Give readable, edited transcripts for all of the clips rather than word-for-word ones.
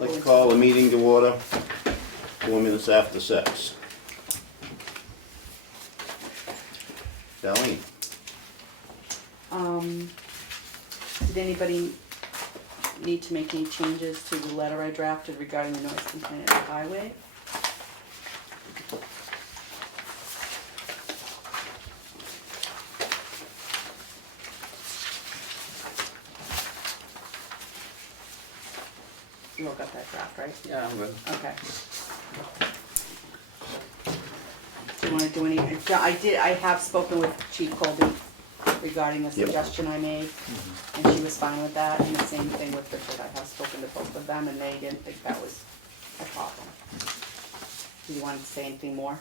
I'd like to call the meeting to order, 4 minutes after 6. Darlene? Did anybody need to make any changes to the letter I drafted regarding the noise complaint at the highway? You all got that draft, right? Yeah, I'm good. Okay. Do you want to do any, I have spoken with Chief Colby regarding a suggestion I made, and she was fine with that, and the same thing with Richard. I have spoken to both of them, and they didn't think that was a problem. Do you want to say anything more?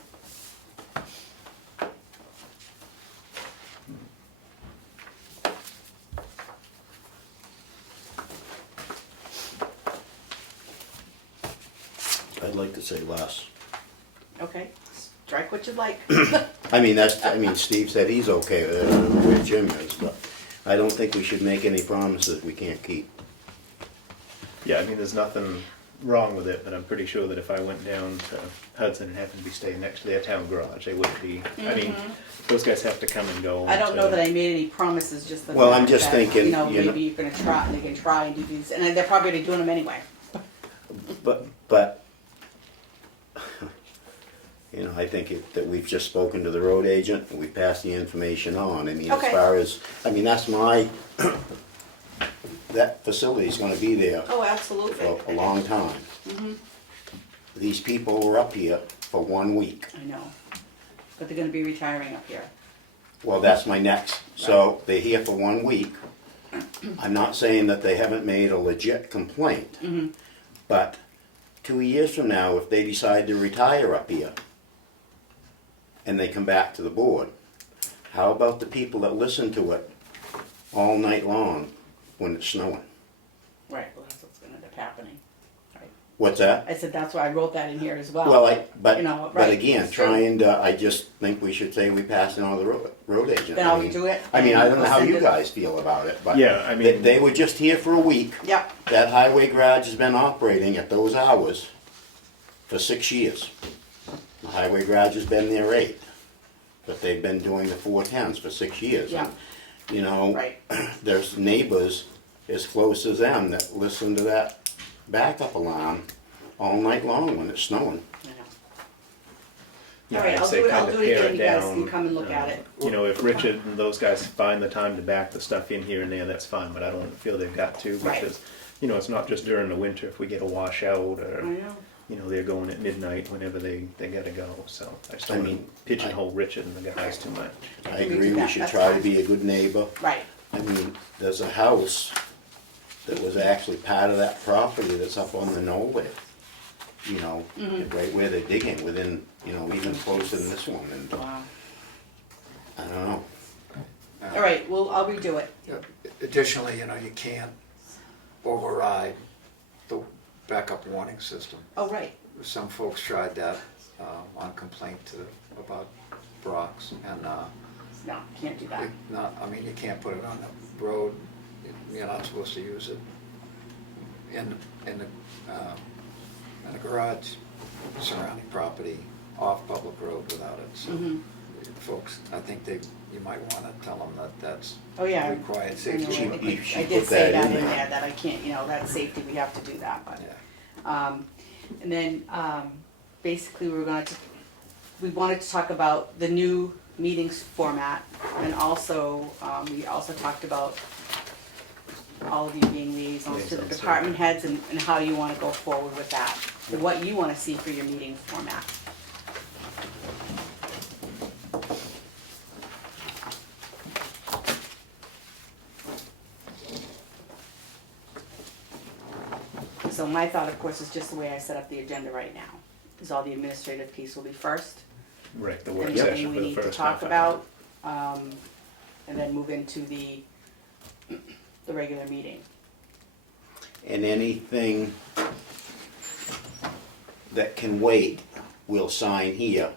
I'd like to say less. Okay, strike what you'd like. I mean, Steve said he's okay with Jim is, but I don't think we should make any promises we can't keep. Yeah, I mean, there's nothing wrong with it, but I'm pretty sure that if I went down to Hudson and happened to be staying next to their town garage, they would be, I mean, those guys have to come and go. I don't know that I made any promises, just the Well, I'm fact just that, thinking, you know, you know- maybe you're gonna try, they can try and do these, and they're probably already doing them anyway. But, you know, I think that we've just spoken to the road agent, and we passed the information on. I mean, as Okay. far as, I mean, that's my, that facility's gonna be there Oh, absolutely. for a long time. These people were up here for 1 week. I know, but they're gonna be retiring up here. Well, that's my next. So they're here for 1 week. I'm not saying that they haven't made a legit complaint. But 2 years from now, if they decide to retire up here and they come back to the board, how about the people that listen to it all night long when it's snowing? Right, well, that's what's gonna end up happening. Right. What's that? I said, that's why I wrote that in here as well. Well, You know, but right, again, it's true. trying to, I just think we should say we passed it on to the road agent. Then I'll do it. I mean, I don't know how Send you it. guys feel about it, but Yeah, I mean- they were just here for a week. Yep, That highway garage has been operating at those hours for 6 years. The highway garage has been there 8, but they've been doing the 410s for 6 years. Yeah. And, you know, right. there's neighbors as close as them that listen to that backup alarm all night long when it's snowing. I know. Yeah, All right, I'd I'll say do it, I'll kinda do it pare again, you guys down, can come and look at it. You know, if Richard and those guys find the time to back the stuff in here and there, that's fine, but I don't feel they've got to, Right. because, you know, it's not just during the winter if we get a washout I or, know. you know, they're going at midnight whenever they gotta go, so I just I don't wanna mean, pigeonhole Richard and the guys too much. I can do agree, we that, should that's try to fine. be a good neighbor. Right, I mean, there's a house that was actually part of that property that's up on the knoll there. You know, right where they're digging, within, you know, even closer than this one, and wow. I don't know. All right, well, I'll redo it. Yeah, additionally, you know, you can't override the backup warning system. Oh, right, Some folks tried that on complaint about Brock's, and no, can't do that. I mean, you can't put it on the road. You're not supposed to use it in the garage, surrounding property, off public road without it. So, folks, I think you might want to tell them that that's Oh, yeah. required I safety. know, She I put did say that in that in there. there, that I can't, you know, that's safety, we have to do that, but. Yeah. And then, basically, we wanted to talk about the new meetings format, and also, we also talked about all of you being liaisons to the Liaisons, department okay. heads, and how you wanna go forward with that, and what you wanna see for your meeting format. So my thought, of course, is just the way I set up the agenda right now, is all the administrative piece will be first, Right, the work anything session we for the need to first talk half hour. about, and then move into the regular meeting. And anything that can wait, we'll sign here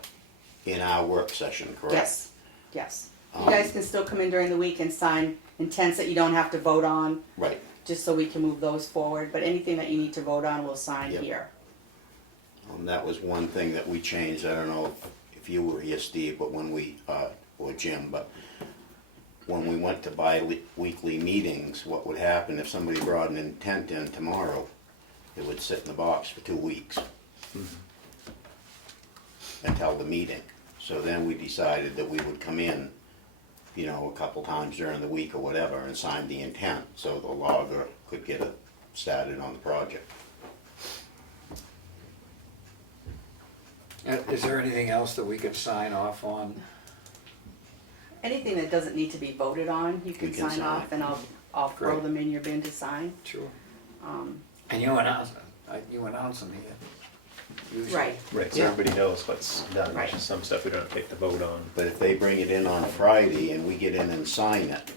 in our work session, correct? Yes, yes. You guys can still come in during the week and sign intents that you don't have to vote on, Right, just so we can move those forward, but anything that you need to vote on, we'll sign Yep. here. That was one thing that we changed, I don't know if you were here, Steve, but when we, or Jim, but when we went to bi-weekly meetings, what would happen if somebody brought an intent in tomorrow, it would sit in the box for 2 weeks until the meeting. So then we decided that we would come in, you know, a couple times during the week or whatever and sign the intent, so the logger could get it started on the project. Is there anything else that we could sign off on? Anything that doesn't need to be voted on, you can We can sign sign. off, and I'll throw Great. them in your bin to sign. Sure. Um, And you announce them here. Usually. Right, Right, so Yeah. everybody knows what's done, Right. there's just some stuff we don't take the vote on. But if they bring it in on Friday and we get in and sign it,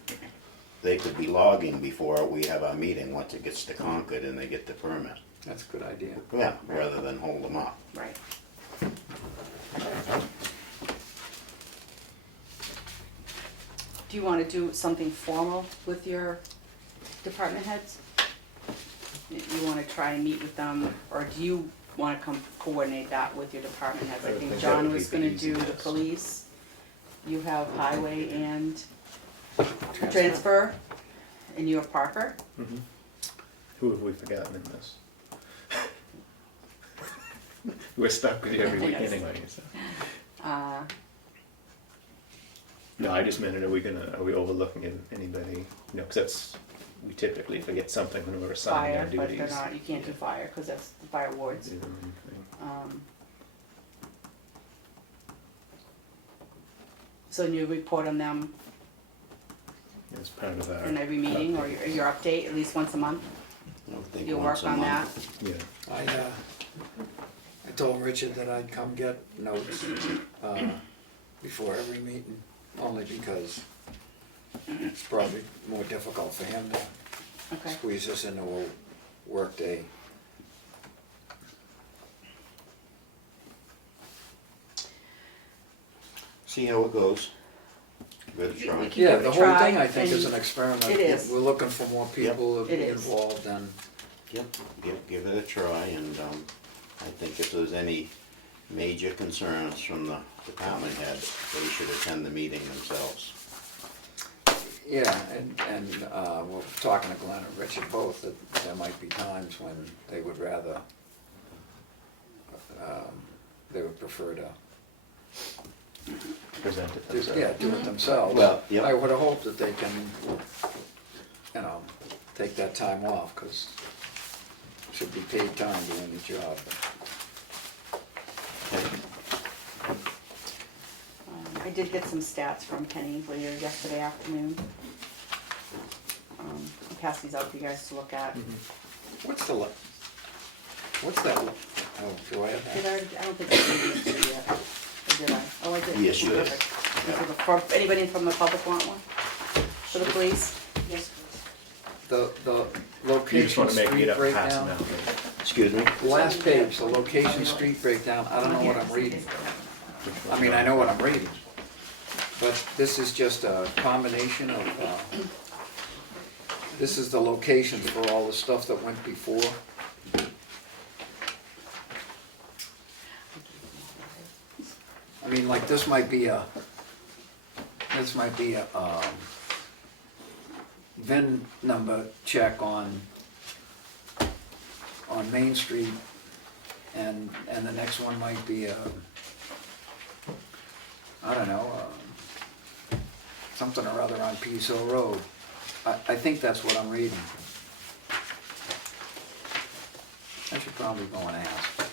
they could be logging before we have our meeting, once it gets to Concord and they get the permit. That's a good idea. Yeah, rather than hold them up. right. Do you wanna do something formal with your department heads? You wanna try and meet with them, or do you wanna come coordinate that with your department heads? I I would think think that John would was be the gonna do the easiest. police, you have highway and transfer, and you have Parker. Who have we forgotten in this? We're stuck with you every week Yes. anyway, so. Uh, No, I just meant, are we overlooking anybody? You know, cause that's, we typically forget something when we're assigning our fire, but duties. they're not, you can't do fire, cause that's the fire wards. Do the main thing. So you report on them It's part of our. in every meeting, or your update, at least once a month? I would think You'll once work a on that? month. Yeah, I told Richard that I'd come get notes before every meeting, only because it's probably more difficult for him to Okay, squeeze this into a work day. See how it goes. Give it a We try. can- Yeah, give it the a whole try, thing I think is and an experiment. it is. We're looking for more people to It be is. involved and Yep, give it a try, and I think if there's any major concerns from the department head, they should attend the meeting themselves. yeah, and we're talking to Glenn and Richard both, that there might be times when they would rather, they would prefer to present it do, themselves. yeah, do it themselves. Well, yep. I would hope that they can, you know, take that time off, because it should be paid time doing the job. Okay. I did get some stats from Penny later yesterday afternoon. I'll pass these out for you guys to look at. What's that, oh, do I have Did that? I don't think I did these to you yet. Or did I? Oh, I did. Yes, you did. Perfect. For anybody from the public want one? For the police? Yes. The You just location wanna make street it up, pass them breakdown. out. Excuse me? Last page, the location street breakdown, I don't know what I'm reading. I mean, I know what I'm reading, but this is just a combination of, this is the locations for all the stuff that went before. I mean, like, this might be a VIN number check on Main Street, and the next one might be a, I don't know, something or other on Peace Hill Road. I think that's what I'm reading. I should probably go and ask.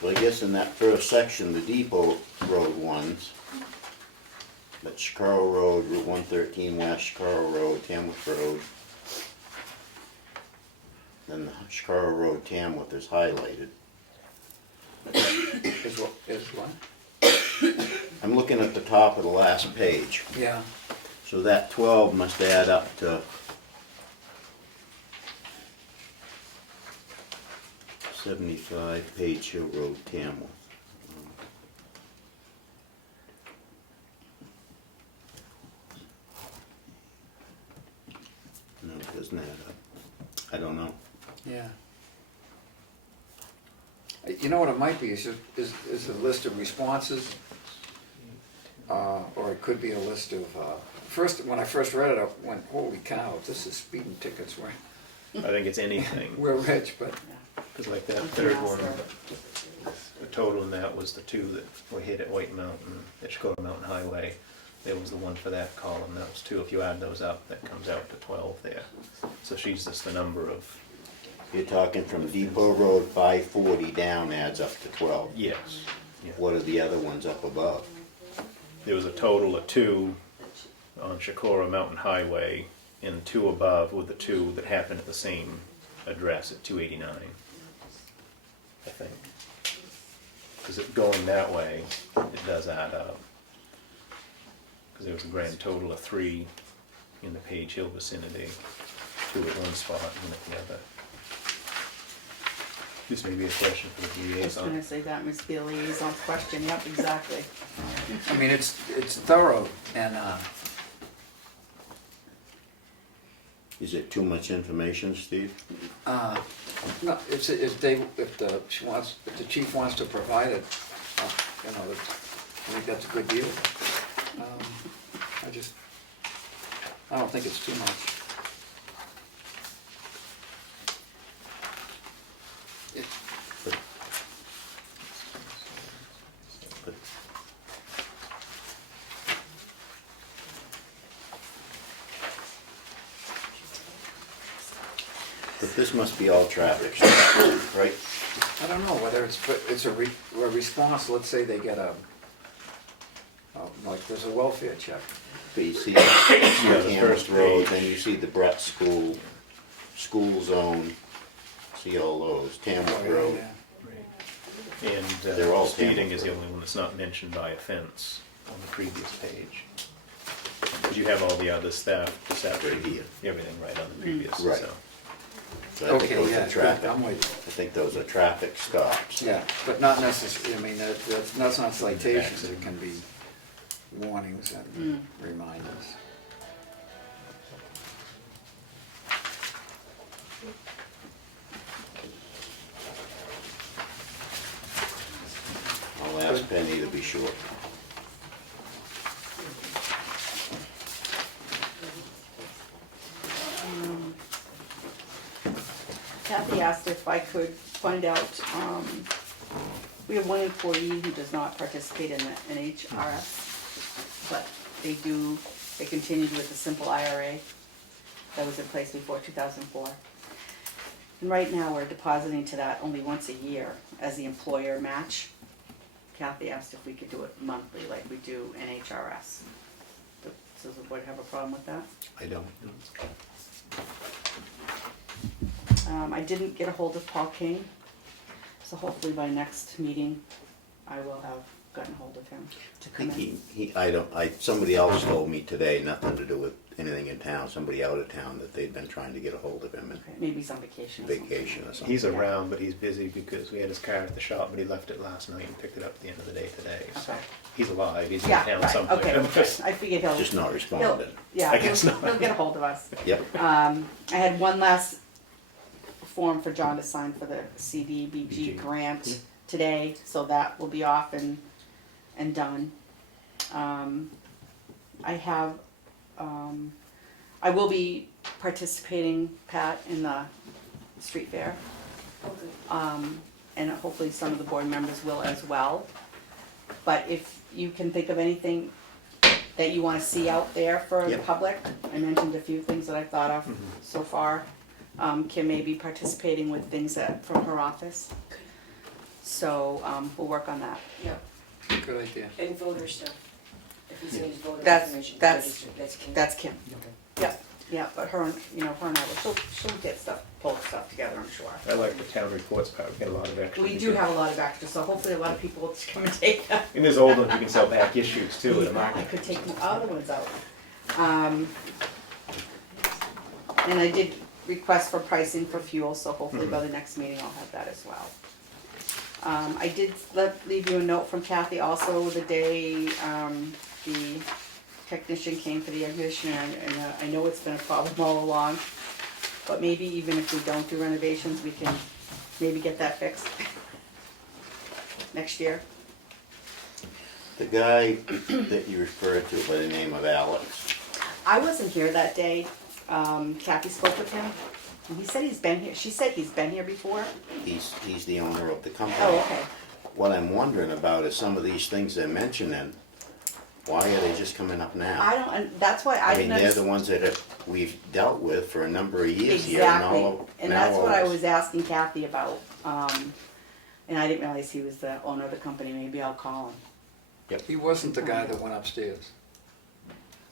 So I guess in that first section, the Depot Road ones, that's Chicago Road, Route 113 West, Chicago Road, Tamworth Road. Then the Chicago Road, Tamworth is highlighted. Is what? I'm looking at the top of the last page. Yeah, So that 12 must add up to 75 Page Hill Road, Tamworth. doesn't add up. I don't know. Yeah. You know what it might be, is a list of responses, or it could be a list of, when I first read it, I went, holy cow, this is speeding tickets, I think it's anything, we're rich, but, because like that I can third ask one, her. the total in that was the 2 that were hit at White Mountain, at Dakota Mountain Highway. There was the one for that column, that was 2. If you add those up, that comes out to 12 there. So she's just the number of, You're talking from Depot Road 540 down adds up to 12. yes. Yeah. What are the other ones up above? There was a total of 2 on Shakora Mountain Highway, and 2 above with the 2 that happened at the same address at 289, I think. Because going that way, it does add up. Because there was a grand total of 3 in the Page Hill vicinity, 2 at one spot and at the other. This may be a question for the I was liaison. gonna say that must be a liaison's question, yep, exactly. I mean, it's thorough, and, Is it too much information, Steve? no, if the chief wants to provide it, you know, I think that's a good deal. I don't think it's too much. But But this must be all traffic stuff, right? I don't know whether it's a response, let's say they get like there's a welfare check. But you see the Tamworth first Road, page. then you see the Brett School zone, see all those, Tamworth Road. And They're all speeding Tamworth is the Road. only one that's not mentioned by offense on the previous page. Because you have all the other stuff, just after Right here. everything right on the previous, Right. so. So I think Okay, those yeah, are good, traffic. I'm with I think those are traffic stops. you. Yeah, but not necessarily, I mean, that's not citations, it can be warnings and reminders. I'll ask Penny to be sure. Kathy asked if I could find out, we have one employee who does not participate in the NHRS, but they continued with the simple IRA that was in place before 2004. And right now, we're depositing to that only once a year as the employer match. Kathy asked if we could do it monthly like we do NHRS. Does the board have a problem with that? I don't. I didn't get a hold of Paul King, so hopefully by next meeting, I will have gotten hold of him to I come think in. somebody else told me today, nothing to do with anything in town, somebody out of town, that they'd been trying to get a hold of him Okay, maybe he's on vacation or something. vacation or something. He's around, but he's busy because we had his car at the shop, but he left it last night and picked it up at the end of the day today. So Okay. he's alive, he's in Yeah, town right, somewhere. okay, I figured he'll. Just not he'll- responding. Yeah, I guess he'll not. get a hold of us. Yep, I had one last form for John to sign for the CDBG grant today, so that will be off and done. I will be participating, Pat, in the street fair. And hopefully some of the board members will as well. But if you can think of anything that you wanna see out there for the Yep. public, I mentioned a few things that I've thought of Mm-hmm. so far. Kim may be participating with things from her office. So, we'll work on that. Yeah, Good idea. and voter stuff. If he's needs voter That's- information, that's- register, that's Kim. That's Kim. Okay. Yeah, yeah, but her and I she'll get stuff, pull stuff together, I'm sure. I like the town reports part, we get a lot of extra. We do have a lot of extras, so hopefully a lot of people will come and take them. And there's old ones you can sell back issues too at a I market. could take the other ones out. And I did request for pricing for fuel, so hopefully by the next meeting I'll have that as well. I did leave you a note from Kathy also the day the technician came for the air conditioner, and I know it's been a problem all along. but maybe even if we don't do renovations, we can maybe get that fixed next year. The guy that you referred to by the name of Alex, I wasn't here that day. Kathy spoke with him. And he said he's been here. She said he's been here before. he's the owner of the company. Oh, okay. What I'm wondering about is some of these things they're mentioning, why are they just coming up now? I don't, and that's why I I mean, didn't they're the understand. ones that we've dealt with for a number of years here. And Exactly. all And now that's what I all- was asking Kathy about. And I didn't realize he was the owner of the company. Maybe I'll call him. He wasn't the guy that went upstairs.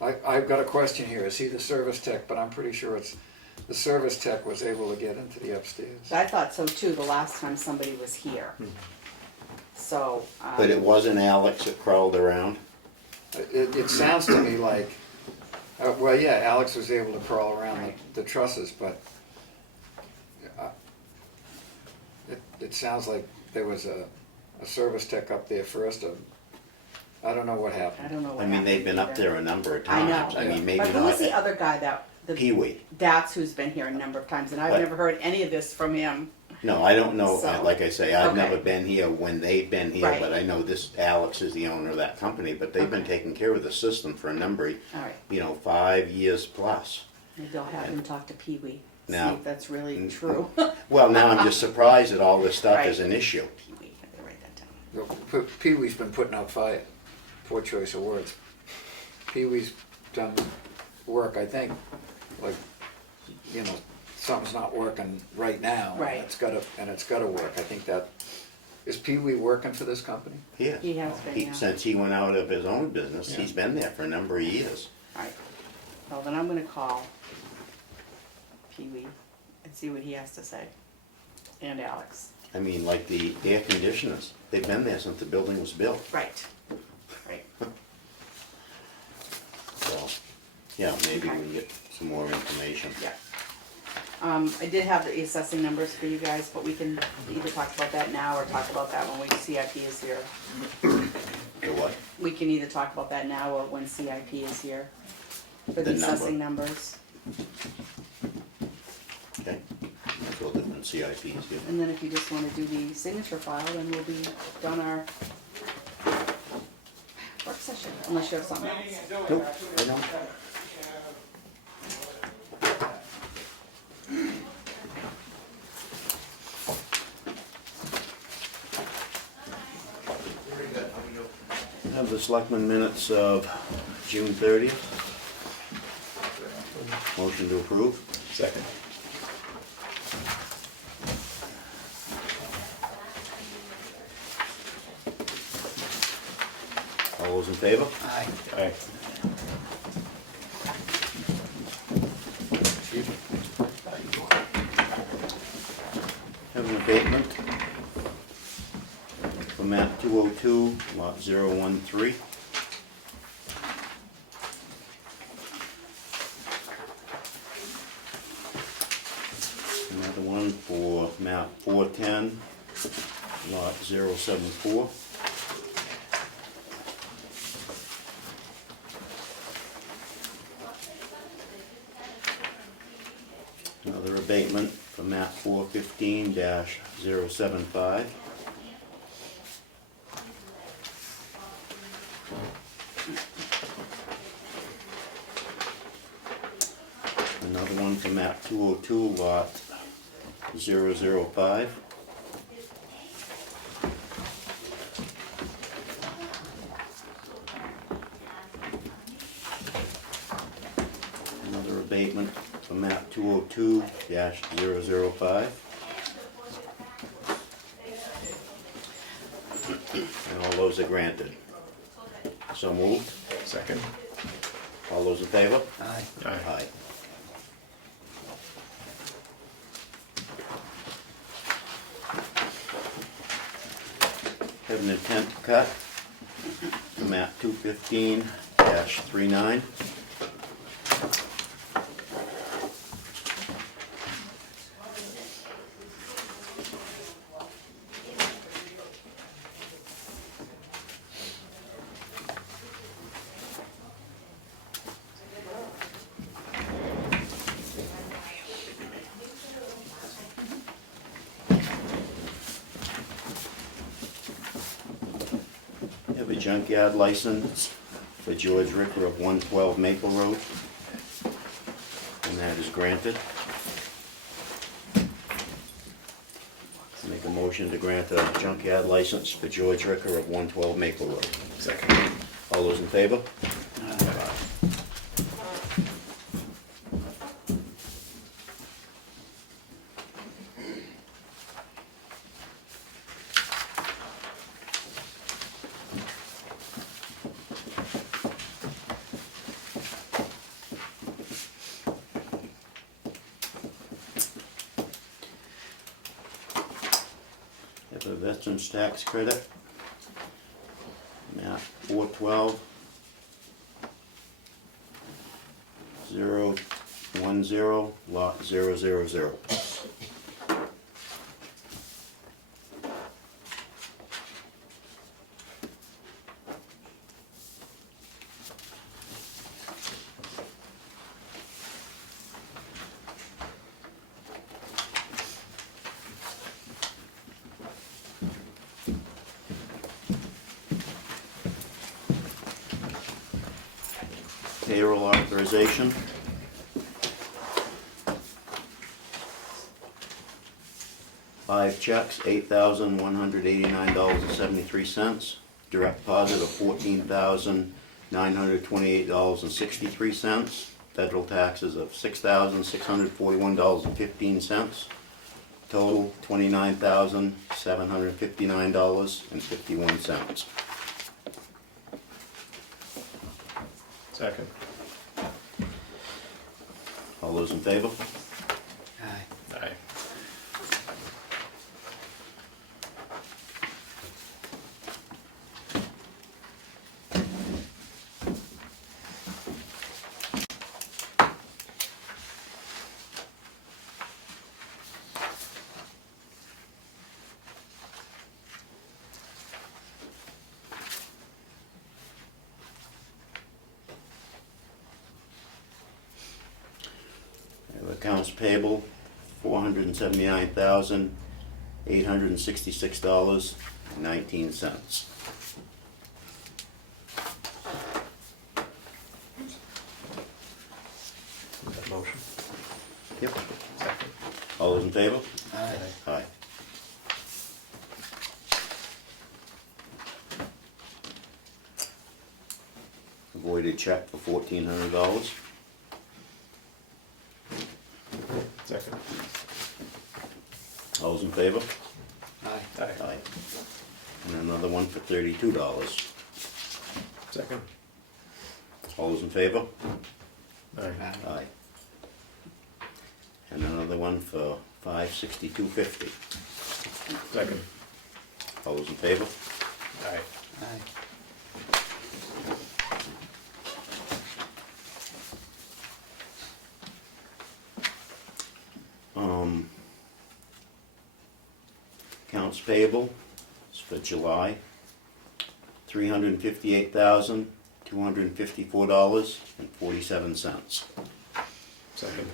I've got a question here, is he the service tech? But I'm pretty sure it's, the service tech was able to get into the upstairs. I thought so too, the last time somebody was here. So. But it wasn't Alex that crawled around? It sounds to me like, well, yeah, Alex was able to crawl around the trusses, but it sounds like there was a service tech up there first. I don't know what I happened. don't know what I mean, they've been up happened there a number of I know. times. I mean, maybe But who was the not other guy that, Pee-wee. that's who's been here a number of times, and I've But- never heard any of this from him. No, I don't know, So- like I say, I've Okay. never been here when they've been here, Right. but I know this Alex is the owner of that company, but they've been Okay. taking care of the system for a number, All right, 5 years plus. maybe I'll have him talk to Pee-wee, see Now- if that's really Mm. true. Well, now I'm just surprised that all this stuff Right. is an issue. Pee-wee, I gotta write that down. Pee-wee's been putting out fire. Poor choice of words. Pee-wee's done work, I think, like, something's not working right now. Right. And it's gotta work. I think that, is Pee-wee working for this company? Yes. He has been, yeah. Since he went out of his own business, Yeah. he's been there for a number of years. All right, well, then I'm gonna call Pee-wee and see what he has to say, and Alex. I mean, like the air conditioners, they've been there since the building was built. Right, right. So, yeah, maybe we Okay. can get some more information. Yeah. I did have the assessing numbers for you guys, but we can either talk about that now or talk about that when CIP is here. The what? We can either talk about that now or when CIP is here for the The number. assessing numbers. Okay. So different CIPs here. And then if you just wanna do the signature file, then we'll be done our work session, unless you have something else. Nope, I don't. Have the selectmen minutes of June 30th. Motion to approve. Second. All those in favor? Aye. Aye. Excuse me. Have an abatement for map 202, lot 013. Another one for map 410, lot 074. Another abatement for map 415-075. Another one for map 202, lot 005. Another abatement for map 202-005. And all those are granted. So moved. Second. All those in favor? Aye. Aye. Have an intent to cut for map 215-39. junkyard license for George Ricker of 112 Maple Road. And that is granted. Make a motion to grant a junkyard license for George Ricker of 112 Maple Road. Second. All those in favor? Have a veterans tax credit. Map 412 010 lot 000. Payroll authorization. Five checks, $8,189.73. Direct deposit of $14,928.63. Federal taxes of $6,641.15. Total $29,759.51. Second. All those in favor? Aye. Aye. Accounts payable, $479,866.19. That motion. Yep. Second. All those in favor? Aye. Aye. Voided check for $1,400. Second. All those in favor? Aye. Aye. Aye. And another one for $32. Second. All those in favor? Aye. Aye. And another one for $562.50. Second. All those in favor? Aye. Aye. Accounts payable is for July, $358,254.47. Second.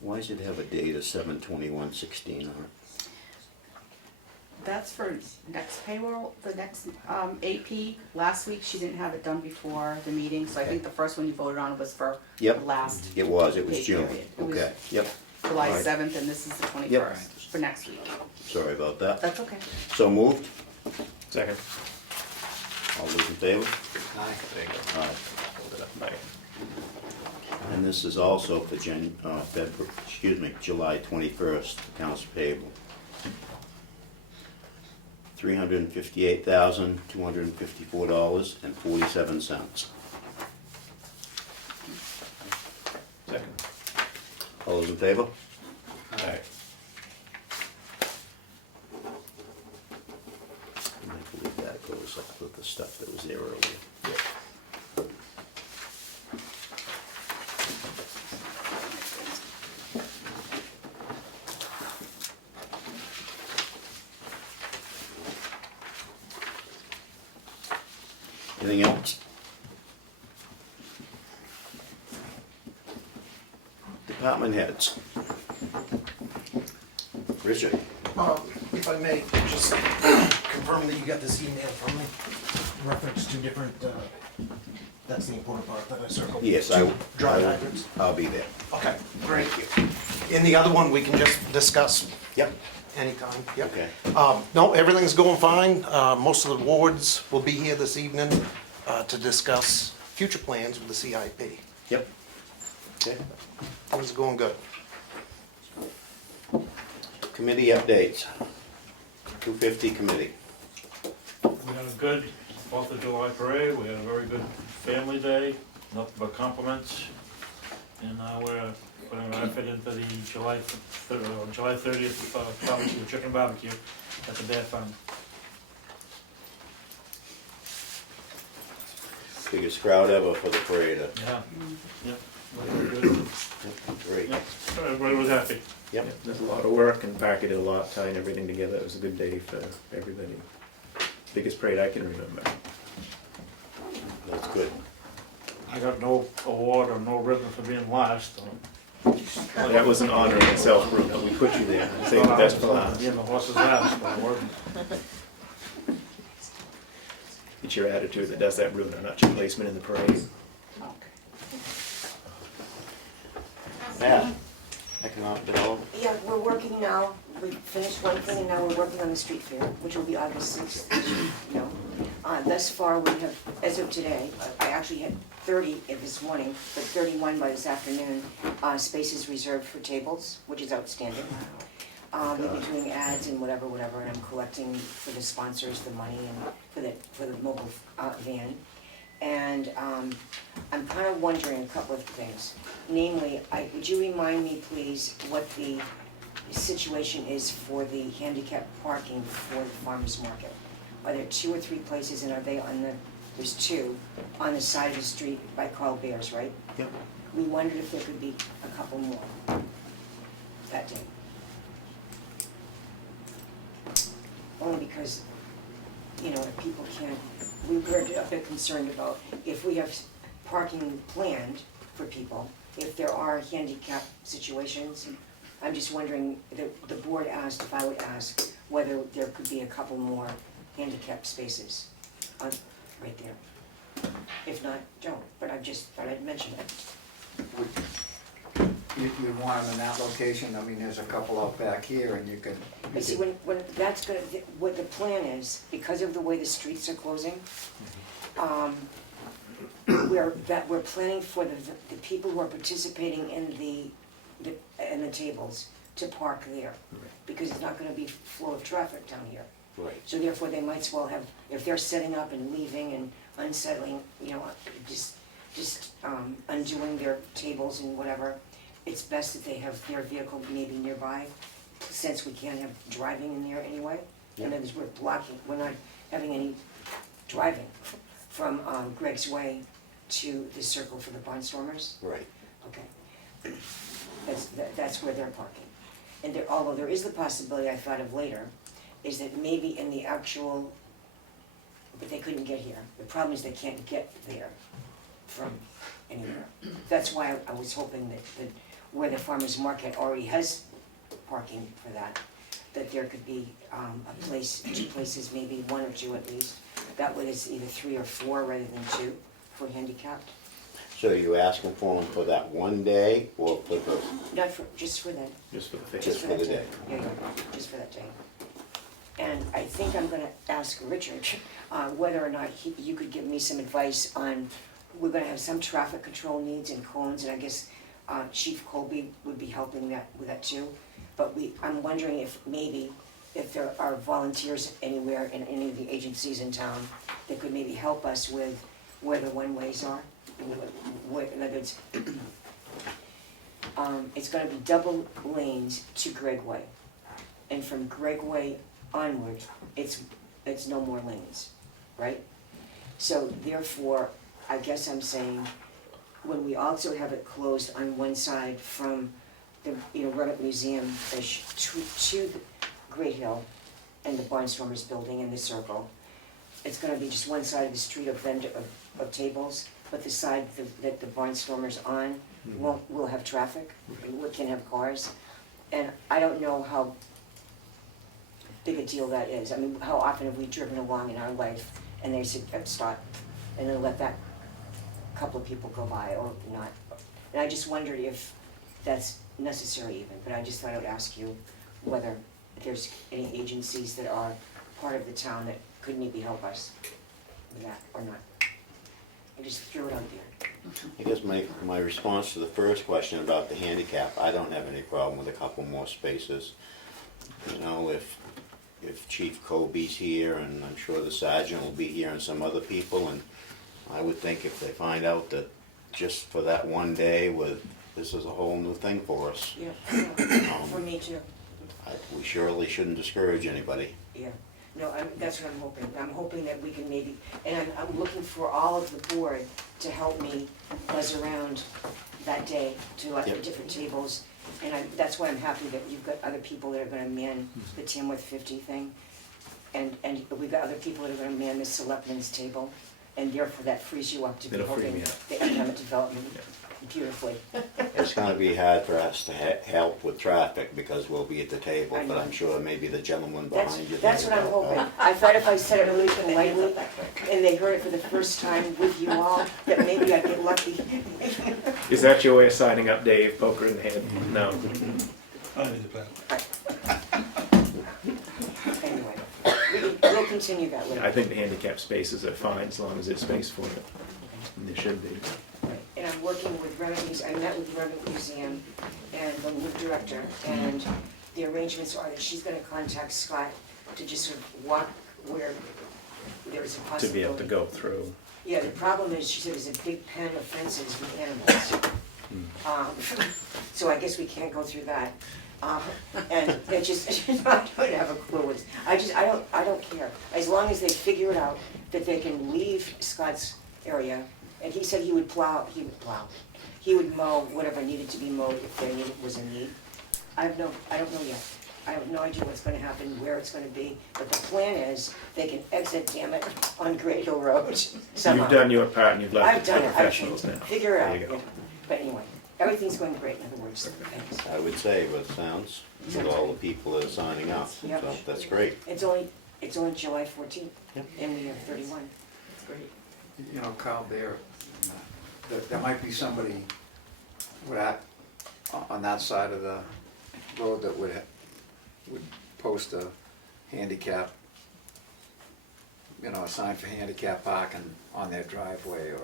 Why does it have a date of 7/21/16 on it? That's for next payroll, the next AP. Last week, she didn't have it done before the meeting, so I think the first one you voted on was for the Yep. last It was pay June. period. It was Okay, yep, July Alright. 7th, and this is the 21st for next week. sorry about that. That's okay. So moved. Second. All those in favor? Aye. There you go. Aye. Hold it up. Aye. And this is also for July 21st, accounts payable. $358,254.47. Second. All those in favor? Aye. I believe that goes up with the stuff that was there earlier. Yep. Anything else? Department heads. Richard, If I may, just confirm that you got this email from me, reference to different, that's the important part that I circled. yes, Two dry hydrants. I'll be there. Okay, great. In the other one, we can just discuss Yep, anytime, yep. okay. No, everything's going fine. Most of the wards will be here this evening to discuss future plans with the CIP. Yep. Okay. Things are going good. Committee updates. 250 committee. We had a good 4th of July parade, we had a very good family day, nothing but compliments. And we're putting our effort into the July 30th barbecue, chicken barbecue at the Bear Farm. Biggest crowd ever for the parade. Yeah, yeah, very good. Great. Yeah, everybody was happy. Yep. There's a lot of work and Parker did a lot tying everything together. It was a good day for everybody. Biggest parade I can remember. That's good. I got no award or no ribbon for being last. That was an honor in itself, Bruno. We put you there. Save the best for last. Being the horse's ass, but I wasn't. It's your attitude that does that, Bruno, not your placement in the parade. Matt, economic development. Yeah, we're working now, we finished one thing and now we're working on the street fair, which will be August 6th, as you know. Thus far, we have, as of today, I actually had 30 this morning, but 31 by this afternoon, spaces reserved for tables, which is outstanding. We've been doing ads and whatever, and I'm collecting for the sponsors the money and for the mobile van. And I'm kind of wondering a couple of things. Namely, would you remind me, please, what the situation is for the handicap parking for the farmer's market? Are there 2 or 3 places, and are they on there's 2 on the side of the street by Carl Bear's, right? Yep. We wondered if there could be a couple more that day. Only because, you know, if people can't, we were a bit concerned about if we have parking planned for people, if there are handicap situations. I'm just wondering, the board asked if I would ask whether there could be a couple more handicap spaces right there. If not, don't, but I just thought I'd mention it. You want them in that location, I mean, there's a couple out back here and you could. But see, when that's gonna, what the plan is, because of the way the streets are closing, we're planning for the people who are participating in the tables to park there, because it's not gonna be flow of traffic down here. Right. So therefore, they might as well have, if they're setting up and leaving and unsettling, you know, just undoing their tables and whatever, it's best that they have their vehicle maybe nearby, since we can't have driving in there anyway. In other words, we're not having any driving from Greg's Way to the circle for the barnstormers. Right. Okay. That's where they're parking. And although there is the possibility I thought of later, is that maybe in the actual, but they couldn't get here. The problem is they can't get there from anywhere. That's why I was hoping that where the farmer's market already has parking for that there could be a place, 2 places, maybe 1 or 2 at least. That way it's either 3 or 4 rather than 2 for handicapped. So are you asking for them for that one day or for the, Not for, just for that. Just for the face. Just for the that day. Yeah, just for that day. And I think I'm gonna ask Richard whether or not you could give me some advice on, we're gonna have some traffic control needs and cones, and I guess Chief Colby would be helping with that too. But I'm wondering if there are volunteers anywhere in any of the agencies in town that could maybe help us with where the one-ways are. In other words, it's gonna be double lanes to Greg Way. And from Greg Way onward, it's no more lanes, right? So therefore, I guess I'm saying, when we also have it closed on one side from the, Robert Museum-ish to the Great Hill and the Barnstormers building and the circle, it's gonna be just one side of the street of tables, but the side that the barnstormer's on will have traffic, can have cars. And I don't know how big a deal that is. I mean, how often have we driven along in our life and they said, stop, and then let that couple of people go by or not. And I just wondered if that's necessary even, but I just thought I would ask you whether there's any agencies that are part of the town that could maybe help us with that or not. I just threw it out there. I guess my response to the first question about the handicap, I don't have any problem with a couple more spaces. You know, if Chief Kobe's here, and I'm sure the sergeant will be here, and some other people, and I would think if they find out that just for that one day, this is a whole new thing for us. Yeah, for me too. We surely shouldn't discourage anybody. Yeah, no, that's what I'm hoping. I'm hoping that we can maybe, and I'm looking for all of the board to help me buzz around that day to the Yep. different tables. And that's why I'm happy that you've got other people that are gonna man the Tamworth 50 thing. And we've got other people that are gonna man the selectmen's table. And therefore that frees you up to be It'll free helping me up. the economic development beautifully. It's gonna be hard for us to help with traffic because we'll be at the table, I but know. I'm sure maybe the gentleman That's behind you. what I'm hoping. I thought if I said it really politely, and they heard it for the first time with you all, that maybe I'd get lucky. Is that your way of signing up, Dave? Poker in the head? No. Anyway, we'll continue that later. I think the handicap spaces are fine as long as there's space for it. And there should be. And I'm working with Remedies, I met with the Remedy Museum and the new director, and the arrangements are that she's gonna contact Scott to just sort of walk where there's a To possibility. be able to go through. Yeah, the problem is, she said there's a big pen of fences with animals. So I guess we can't go through that. And it just, I don't have a clue. I don't care. As long as they figure it out, that they can leave Scott's area, and he said he would he would mow whatever needed to be mowed if there was a need. I don't know yet. I have no idea what's gonna happen, where it's gonna be, but the plan is, they can exit, damn it, on Great Hill Road somehow. You've done your part and you've left I've it to done it, professionals now. Figure it out, There you go. yeah. But anyway, everything's going great, in other words, thanks. I would say, but it sounds, with all the people that are signing up, Yep. so that's great. It's only July 14th, Yep. and we have 31. That's great. You know, Carl, there might be somebody on that side of the road that would post a handicap, a sign for handicap parking on their driveway, or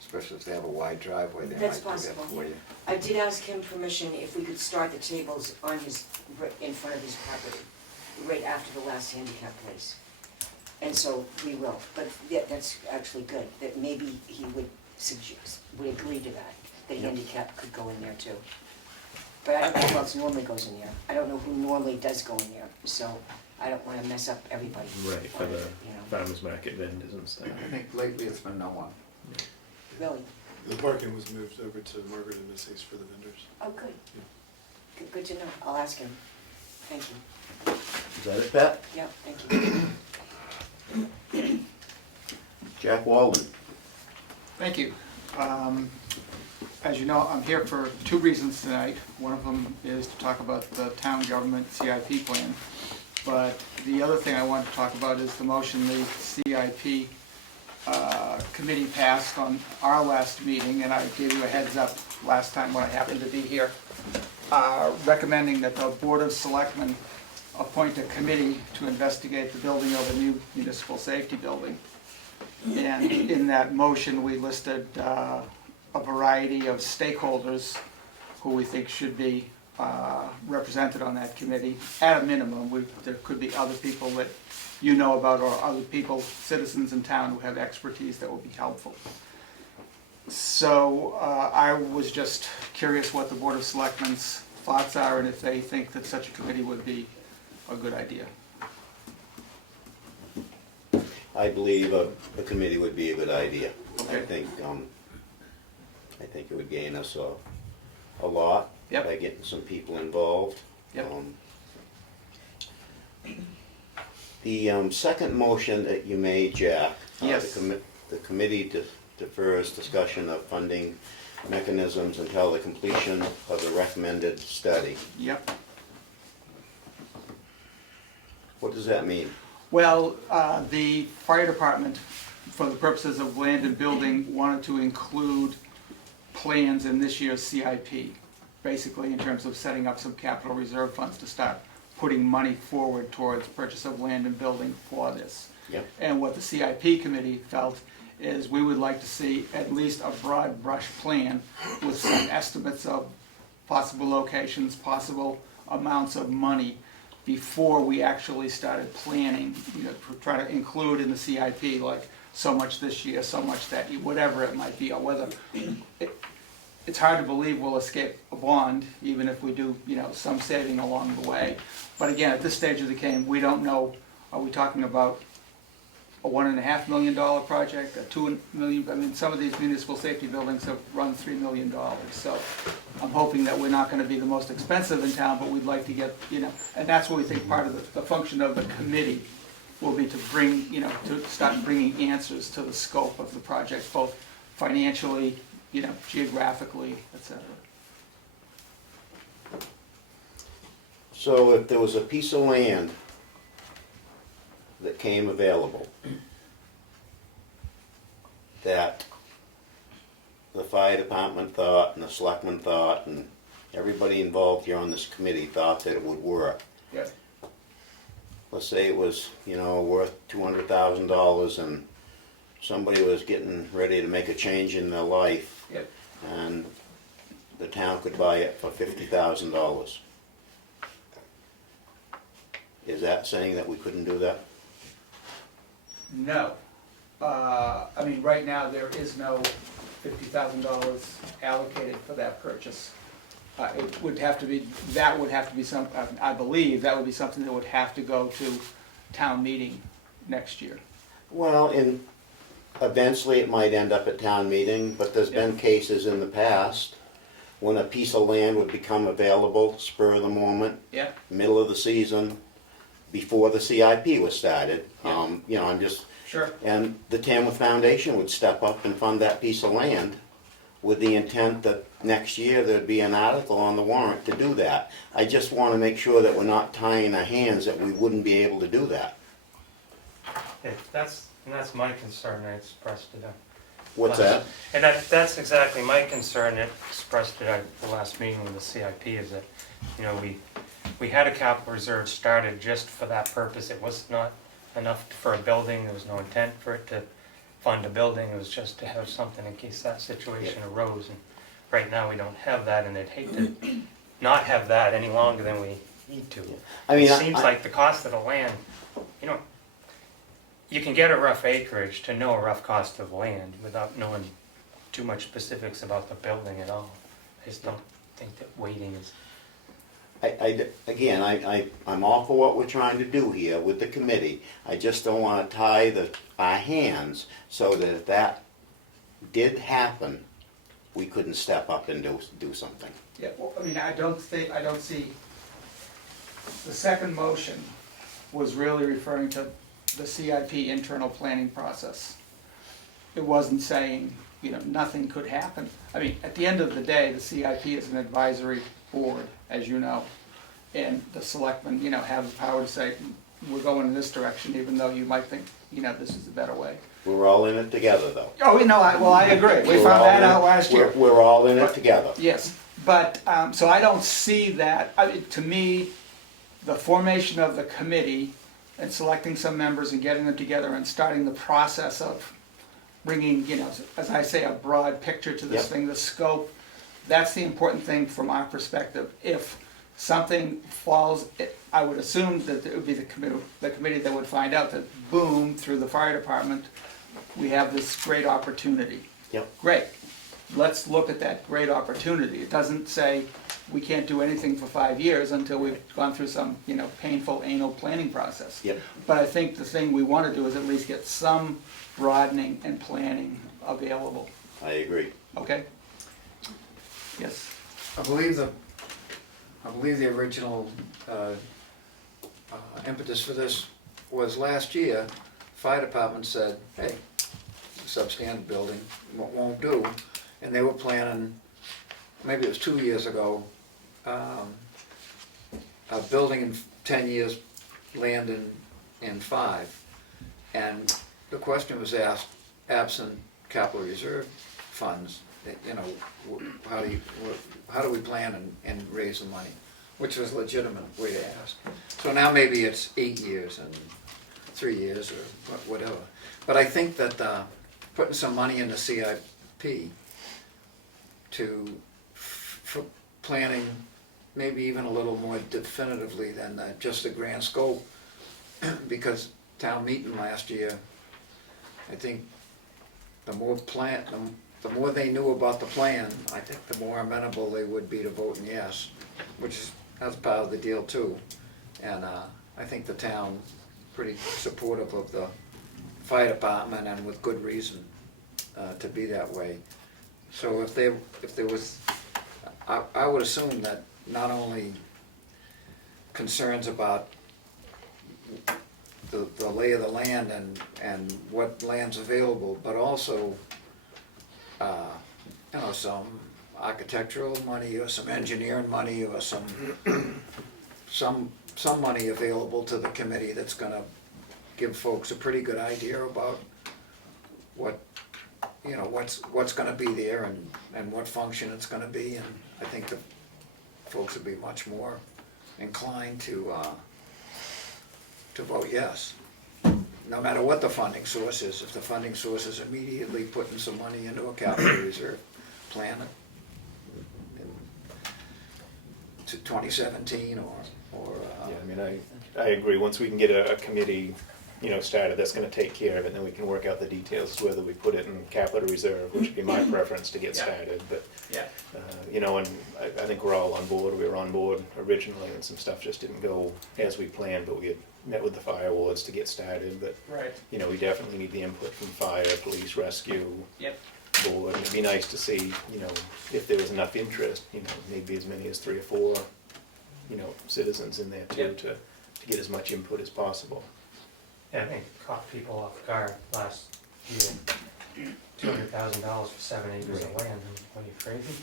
especially if they have a wide driveway, they might do That's that possible. for you. I did ask him permission if we could start the tables on in front of his property, right after the last handicap place. And so we will, but that's actually good, that maybe he would agree to that, that handicap could go in there too. But I don't know who else normally goes in there. I don't know who normally does go in there, so I don't wanna mess up everybody. Right, for the You know, farmers market vendors and stuff. I think lately it's been no one. really, The parking was moved over to Margaret and Missy's for the vendors. oh, good. Good to know, I'll ask him. Thank you. Is that it, Pat? Yeah, thank you. Jack Walden. Thank you. As you know, I'm here for two reasons tonight. One of them is to talk about the town government CIP plan. But the other thing I want to talk about is the motion the CIP committee passed on our last meeting, and I gave you a heads up last time when I happened to be here, recommending that the Board of Selectmen appoint a committee to investigate the building of a new municipal safety building. And in that motion, we listed a variety of stakeholders who we think should be represented on that committee. At a minimum, there could be other people that you know about, or other people, citizens in town who have expertise that will be helpful. So I was just curious what the Board of Selectmen's thoughts are, and if they think that such a committee would be a good idea. I believe a committee would be a good idea. Okay. I think it would gain us a lot Yep. by getting some people involved. Yep. The second motion that you made, Jack, Yes. the committee defers discussion of funding mechanisms until the completion of the recommended study. Yep. What does that mean? Well, the fire department, for the purposes of land and building, wanted to include plans in this year's CIP, basically in terms of setting up some capital reserve funds to start putting money forward towards purchase of land and building for this. Yep. And what the CIP committee felt is we would like to see at least a broad brush plan with some estimates of possible locations, possible amounts of money before we actually started planning, you know, to try to include in the CIP, like so much this year, so much that year, whatever it might be, or whether, it's hard to believe we'll escape a bond, even if we do, you know, some saving along the way. But again, at this stage of the game, we don't know, are we talking about a $1.5 million project, a $2 million, I mean, some of these municipal safety buildings have run $3 million. So I'm hoping that we're not gonna be the most expensive in town, but we'd like to get, you know, and that's what we think part of the function of the committee will be, to bring, you know, to start bringing answers to the scope of the project, both financially, you know, geographically, etc. So if there was a piece of land that came available that the fire department thought and the selectmen thought and everybody involved here on this committee thought that it would work. Yeah. Let's say it was, you know, worth $200,000 and somebody was getting ready to make a change in their life. Yep. And the town could buy it for $50,000. Is that saying that we couldn't do that? No. I mean, right now, there is no $50,000 allocated for that purchase. It would have to be, that would have to be some, I believe, that would be something that would have to go to town meeting next year. Well, eventually it might end up at town meeting, but there's been cases in the past when a piece of land would become available, spur of the moment, Yeah. middle of the season, before the CIP was started. You know, I'm just, Sure. and the Tamworth Foundation would step up and fund that piece of land with the intent that next year there'd be an article on the warrant to do that. I just want to make sure that we're not tying our hands that we wouldn't be able to do that. That's my concern, I expressed it. What's that? And that's exactly my concern, I expressed it at the last meeting with the CIP, is that, you know, we had a capital reserve started just for that purpose. It was not enough for a building, there was no intent for it to fund a building, it was just to have something in case that situation arose. And right now we don't have that, and I'd hate to not have that any longer than we need to. I mean, It seems like the cost of the land, you know, you can get a rough acreage to know a rough cost of land without knowing too much specifics about the building at all. I just don't think that waiting is. I'm all for what we're trying to do here with the committee. I just don't want to tie our hands so that if that did happen, we couldn't step up and do something. Yeah, well, I mean, I don't see, the second motion was really referring to the CIP internal planning process. It wasn't saying, you know, nothing could happen. I mean, at the end of the day, the CIP is an advisory board, as you know, and the selectmen, you know, have the power to say, we're going in this direction, even though you might think, you know, this is a better way. We're all in it together, though. Oh, no, I agree. We found that out last year. We're all in it together. Yes, but, so I don't see that, to me, the formation of the committee and selecting some members and getting them together and starting the process of bringing, you know, as I say, a broad picture to this Yep. thing, the scope, that's the important thing from our perspective. If something falls, I would assume that it would be the committee that would find out that, boom, through the fire department, we have this great opportunity. Yep. Great, let's look at that great opportunity. It doesn't say we can't do anything for 5 years until we've gone through some, you know, painful anal planning process. Yep. But I think the thing we want to do is at least get some broadening and planning available, I agree. okay? Yes, I believe the original impetus for this was last year. Fire department said, hey, substandard building, won't do. And they were planning, maybe it was 2 years ago, a building in 10 years, land in 5. And the question was asked, absent capital reserve funds, you know, how do we plan and raise the money? Which was a legitimate way to ask. So now maybe it's 8 years and 3 years or whatever. But I think that putting some money in the CIP for planning maybe even a little more definitively than just the grand scope, because town meeting last year, I think the more they knew about the plan, I think the more amenable they would be to voting yes, that's part of the deal too. And I think the town pretty supportive of the fire department, and with good reason to be that way. So if there was, I would assume that not only concerns about the lay of the land and what land's available, but also you know, some architectural money or some engineering money or some money available to the committee that's gonna give folks a pretty good idea about what, you know, what's gonna be there and what function it's gonna be. And I think the folks would be much more inclined to vote yes, no matter what the funding source is. If the funding source is immediately putting some money into a capital reserve plan to 2017 or Yeah, I mean, I agree. Once we can get a committee, you know, started, that's gonna take care of it, and then we can work out the details, whether we put it in capital reserve, which would be my preference to get started, but, you know, and I think we're all on board. We were on board originally, and some stuff just didn't go as we planned, but we had met with the fire wards to get started, but, Right. you know, we definitely need the input from fire, police, rescue, Yep. board. It'd be nice to see, you know, if there was enough interest, you know, maybe as many as 3 or 4, you know, citizens in there too, Yep. to get as much input as possible. Yeah, I think it caught people off guard last year. $200,000 for 7 acres of land, are you crazy?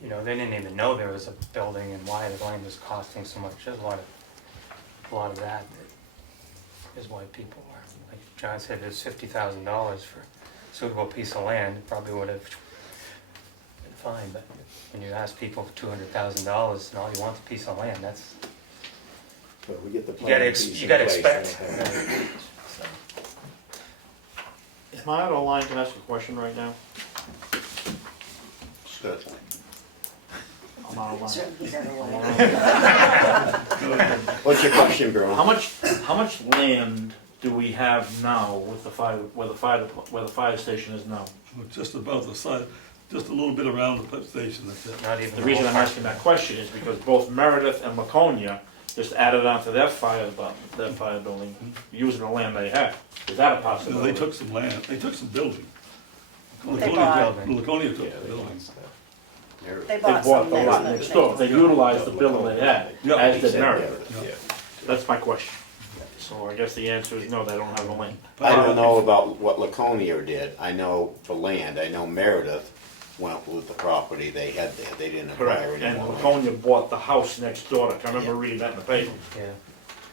You know, they didn't even know there was a building and why the land was costing so much. There's a lot of that is why people are, like John said, there's $50,000 for a suitable piece of land, it probably would have been fine, but when you ask people for $200,000 and all you want's a piece of land, that's, But we get the you plan gotta, piece you in gotta place, expect. then we'll have- So, Am I out of line to ask a question right now? Certainly. I'm out of line. Certainly he's out of I'm line. out of line. What's your question, Bruno? How much land do we have now with the fire, where the fire station is now? Just about the side, just a little bit around the pump station, that's it. not even The reason I'm asking that question is because both Meredith and Laconia just added on to their fire building, using the land they had. Is that a No, possibility? they took some land, they took some building. They bought. Laconia took Yeah, the they building. want stuff. They They bought bought some the lot next door, they utilized the building they had, Yeah. as did Yeah, Meredith. yeah. That's my question. So I guess the answer is no, they don't have the land. I don't know about what Laconia did. I know for land, I know Meredith went with the property they had there. They didn't acquire any And more. Laconia bought the house next door, I remember reading that in the paper. Yeah.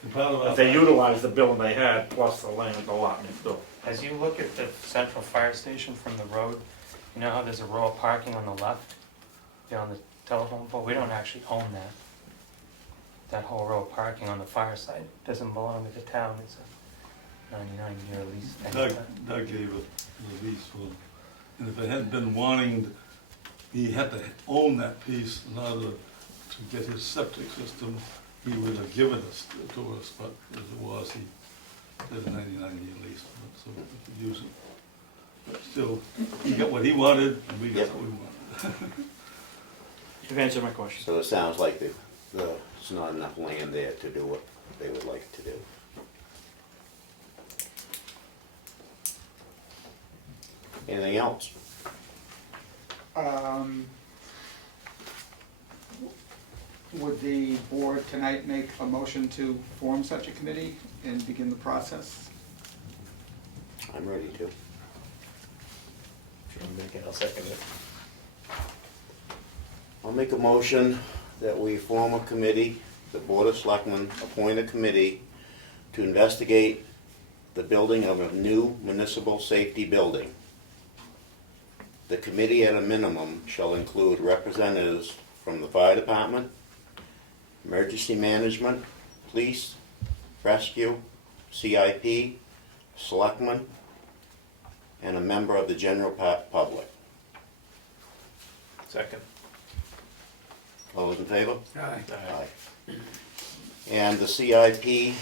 And part of But our- they utilized the building they had plus the land, the lot next door. As you look at the central fire station from the road, you know how there's a row of parking on the left, beyond the telephone pole? We don't actually own that. That whole row of parking on the fire side doesn't belong to the town, it's a 99-year lease thing. Doug gave it the lease for, and if it hadn't been wanting, he had to own that piece in order to get his septic system, he would have given us to us, but as it was, he did a 99-year lease, so we could use it. But still, he got what he wanted, and we got Yep. what we wanted. You've answered my question. So it sounds like there's not enough land there to do what they would like to do. Anything else? Would the board tonight make a motion to form such a committee and begin the process? I'm ready to. I'll second it. I'll make a motion that we form a committee, the Board of Selectmen appoint a committee to investigate the building of a new municipal safety building. The committee at a minimum shall include representatives from the fire department, emergency management, police, rescue, CIP, selectmen, and a member of the general public. Second. All those in favor? Aye. Aye. And the CIP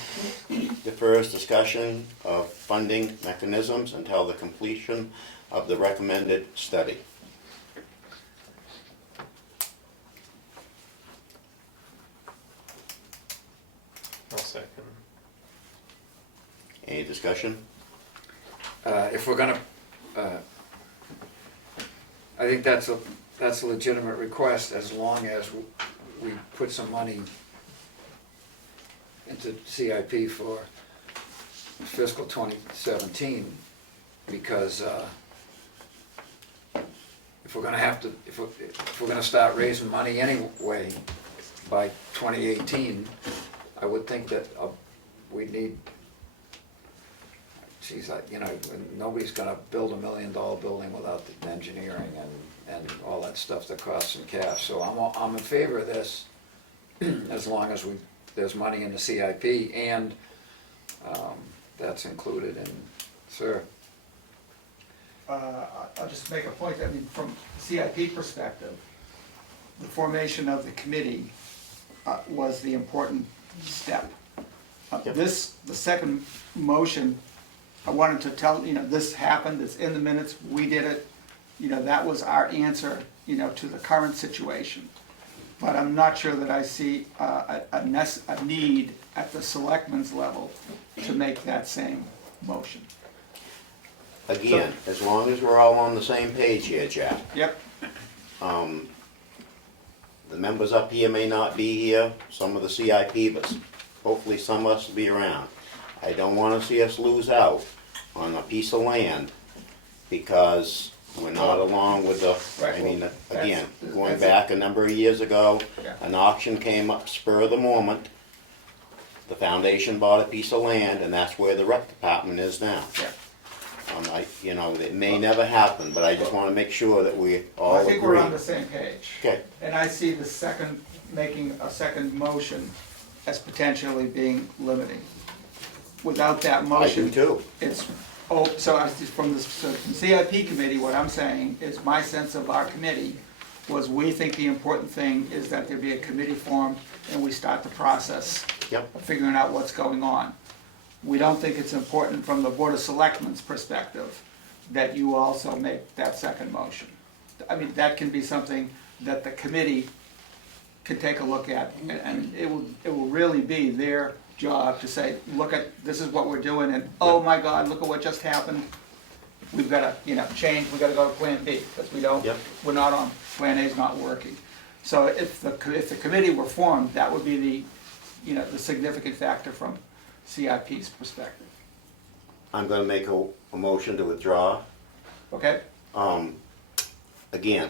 defers discussion of funding mechanisms until the completion of the recommended study. I'll second. Any discussion? If we're gonna, I think that's a legitimate request, as long as we put some money into CIP for fiscal 2017, because if we're gonna have to, if we're gonna start raising money anyway by 2018, I would think that we need, geez, nobody's gonna build $1 million building without the engineering and all that stuff that costs some cash. So I'm in favor of this, as long as there's money in the CIP, and that's included in, sir. I'll just make a point, I mean, from CIP perspective, the formation of the committee was the important step. Yep. The second motion, I wanted to tell, this happened, it's in the minutes, we did it, that was our answer, to the current situation. But I'm not sure that I see a need at the selectmen's level to make that same motion. Again, as long as we're all on the same page here, Jack. Yep. The members up here may not be here, some of the CIP, but hopefully some of us will be around. I don't want to see us lose out on a piece of land because we're not along with the, Right, I mean, well, again, that's- going that's- back a number of years ago, Yeah. an auction came up spur of the moment. The foundation bought a piece of land and that's where the rec department is now. Yeah. It may never happen, but I just want to make sure that we all I agree. think we're on the same page. Okay, And I see making a second motion as potentially being limiting. Without that I do motion, too. from the CIP committee, what I'm saying is my sense of our committee was we think the important thing is that there be a committee formed and we start the process Yep. of figuring out what's going on. We don't think it's important from the Board of Selectmen's perspective that you also make that second motion. I mean, that can be something that the committee can take a look at, and it will really be their job to say, look at, this is what we're doing, and oh my God, look at what just happened. We've gotta, change, we've gotta go to Plan B, because Yep. we're not on, Plan A's not working. So if the committee were formed, that would be the significant factor from CIP's perspective. I'm gonna make a motion to withdraw. Okay? Again,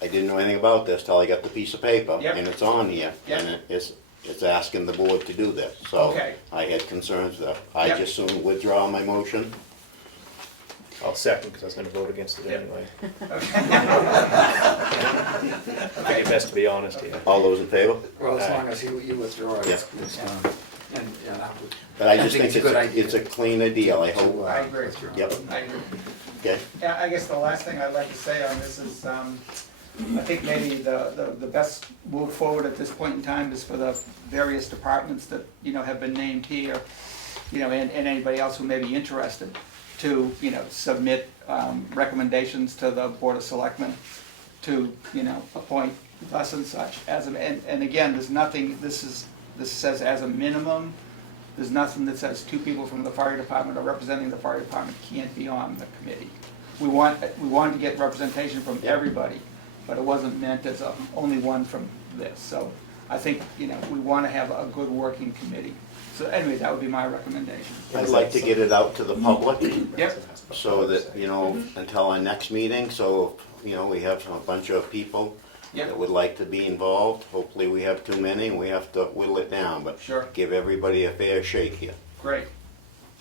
I didn't know anything about this till I got the piece of paper, Yep. and it's on here, Yep. and it's asking the board to do this, so. Okay. I had concerns there. I Yep. just soon withdraw my motion. I'll second, because I was gonna vote against it Yep. anyway. I think it best to be honest here. All those in favor? Well, as Aye. long as you withdraw it, it's done. And, But I just think a good idea. it's a cleaner deal, I hope. I agree. Yep, I agree. okay. Yeah, I guess the last thing I'd like to say on this is, I think maybe the best move forward at this point in time is for the various departments that, have been named here, and anybody else who may be interested to, submit recommendations to the Board of Selectmen to, appoint thus and such as, and again, there's nothing, this says as a minimum, there's nothing that says two people from the fire department or representing the fire department can't be on the committee. We wanted to get representation from everybody, but it wasn't meant as only one from this. So I think, we want to have a good working committee. So anyway, that would be my recommendation. I'd like to get it out to the public, Yep, so that, you know, until our next meeting, so, you know, we have a bunch of people that yep, would like to be involved. Hopefully, we have too many, and we have to whittle it down, but sure, give everybody a fair shake here. great,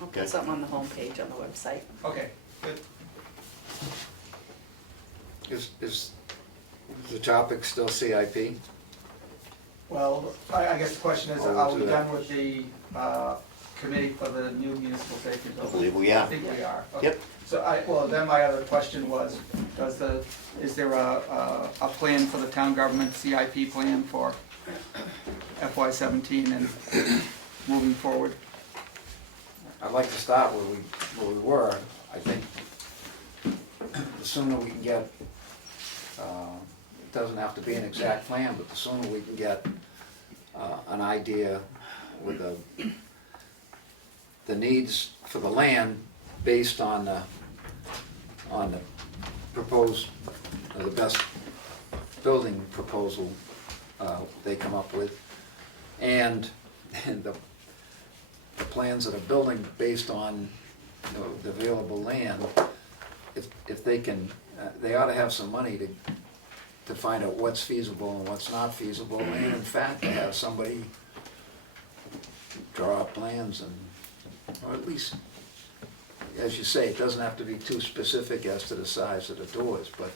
I'll Okay. put something on the homepage on the website. okay, good. Is the topic still CIP? Well, I guess the question is, Oh, are to we that. done with the committee for the new municipal safety I building? believe we I are. think we are. Okay. Yep. So well, then my other question was, is there a plan for the town government CIP plan for FY17 and moving forward? I'd like to start where we were. I think the sooner we can get, it doesn't have to be an exact plan, but the sooner we can get an idea with the needs for the land based on the proposed, the best building proposal they come up with, and the plans of the building based on, you know, the available land. If they can, they ought to have some money to find out what's feasible and what's not feasible, and in fact, to have somebody draw up plans and, or at least, as you say, it doesn't have to be too specific as to the size of the doors, but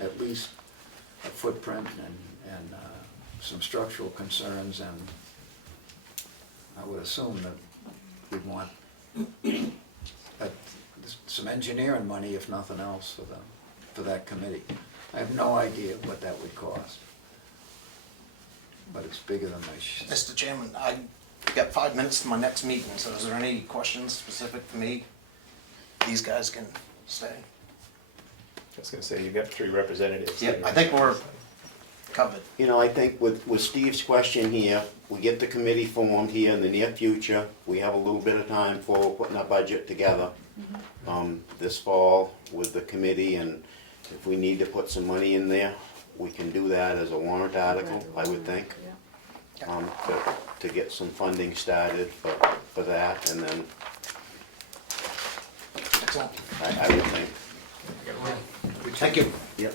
at least a footprint and some structural concerns, and I would assume that we'd want some engineering money, if nothing else, for that committee. I have no idea what that would cost, but it's bigger than my Mr. Chairman, I got 5 minutes to my next meeting, so is there any questions specific to me? These guys can stay. I was gonna say, you've got 3 representatives. Yep, I think we're covered. You know, I think with Steve's question here, we get the committee formed here in the near future. We have a little bit of time for putting our budget together this fall with the committee, and if we need to put some money in there, we can do that as a warrant article, I would think, Yeah. to get some funding started for that, and then Excellent. I would think. Thank you. Yep.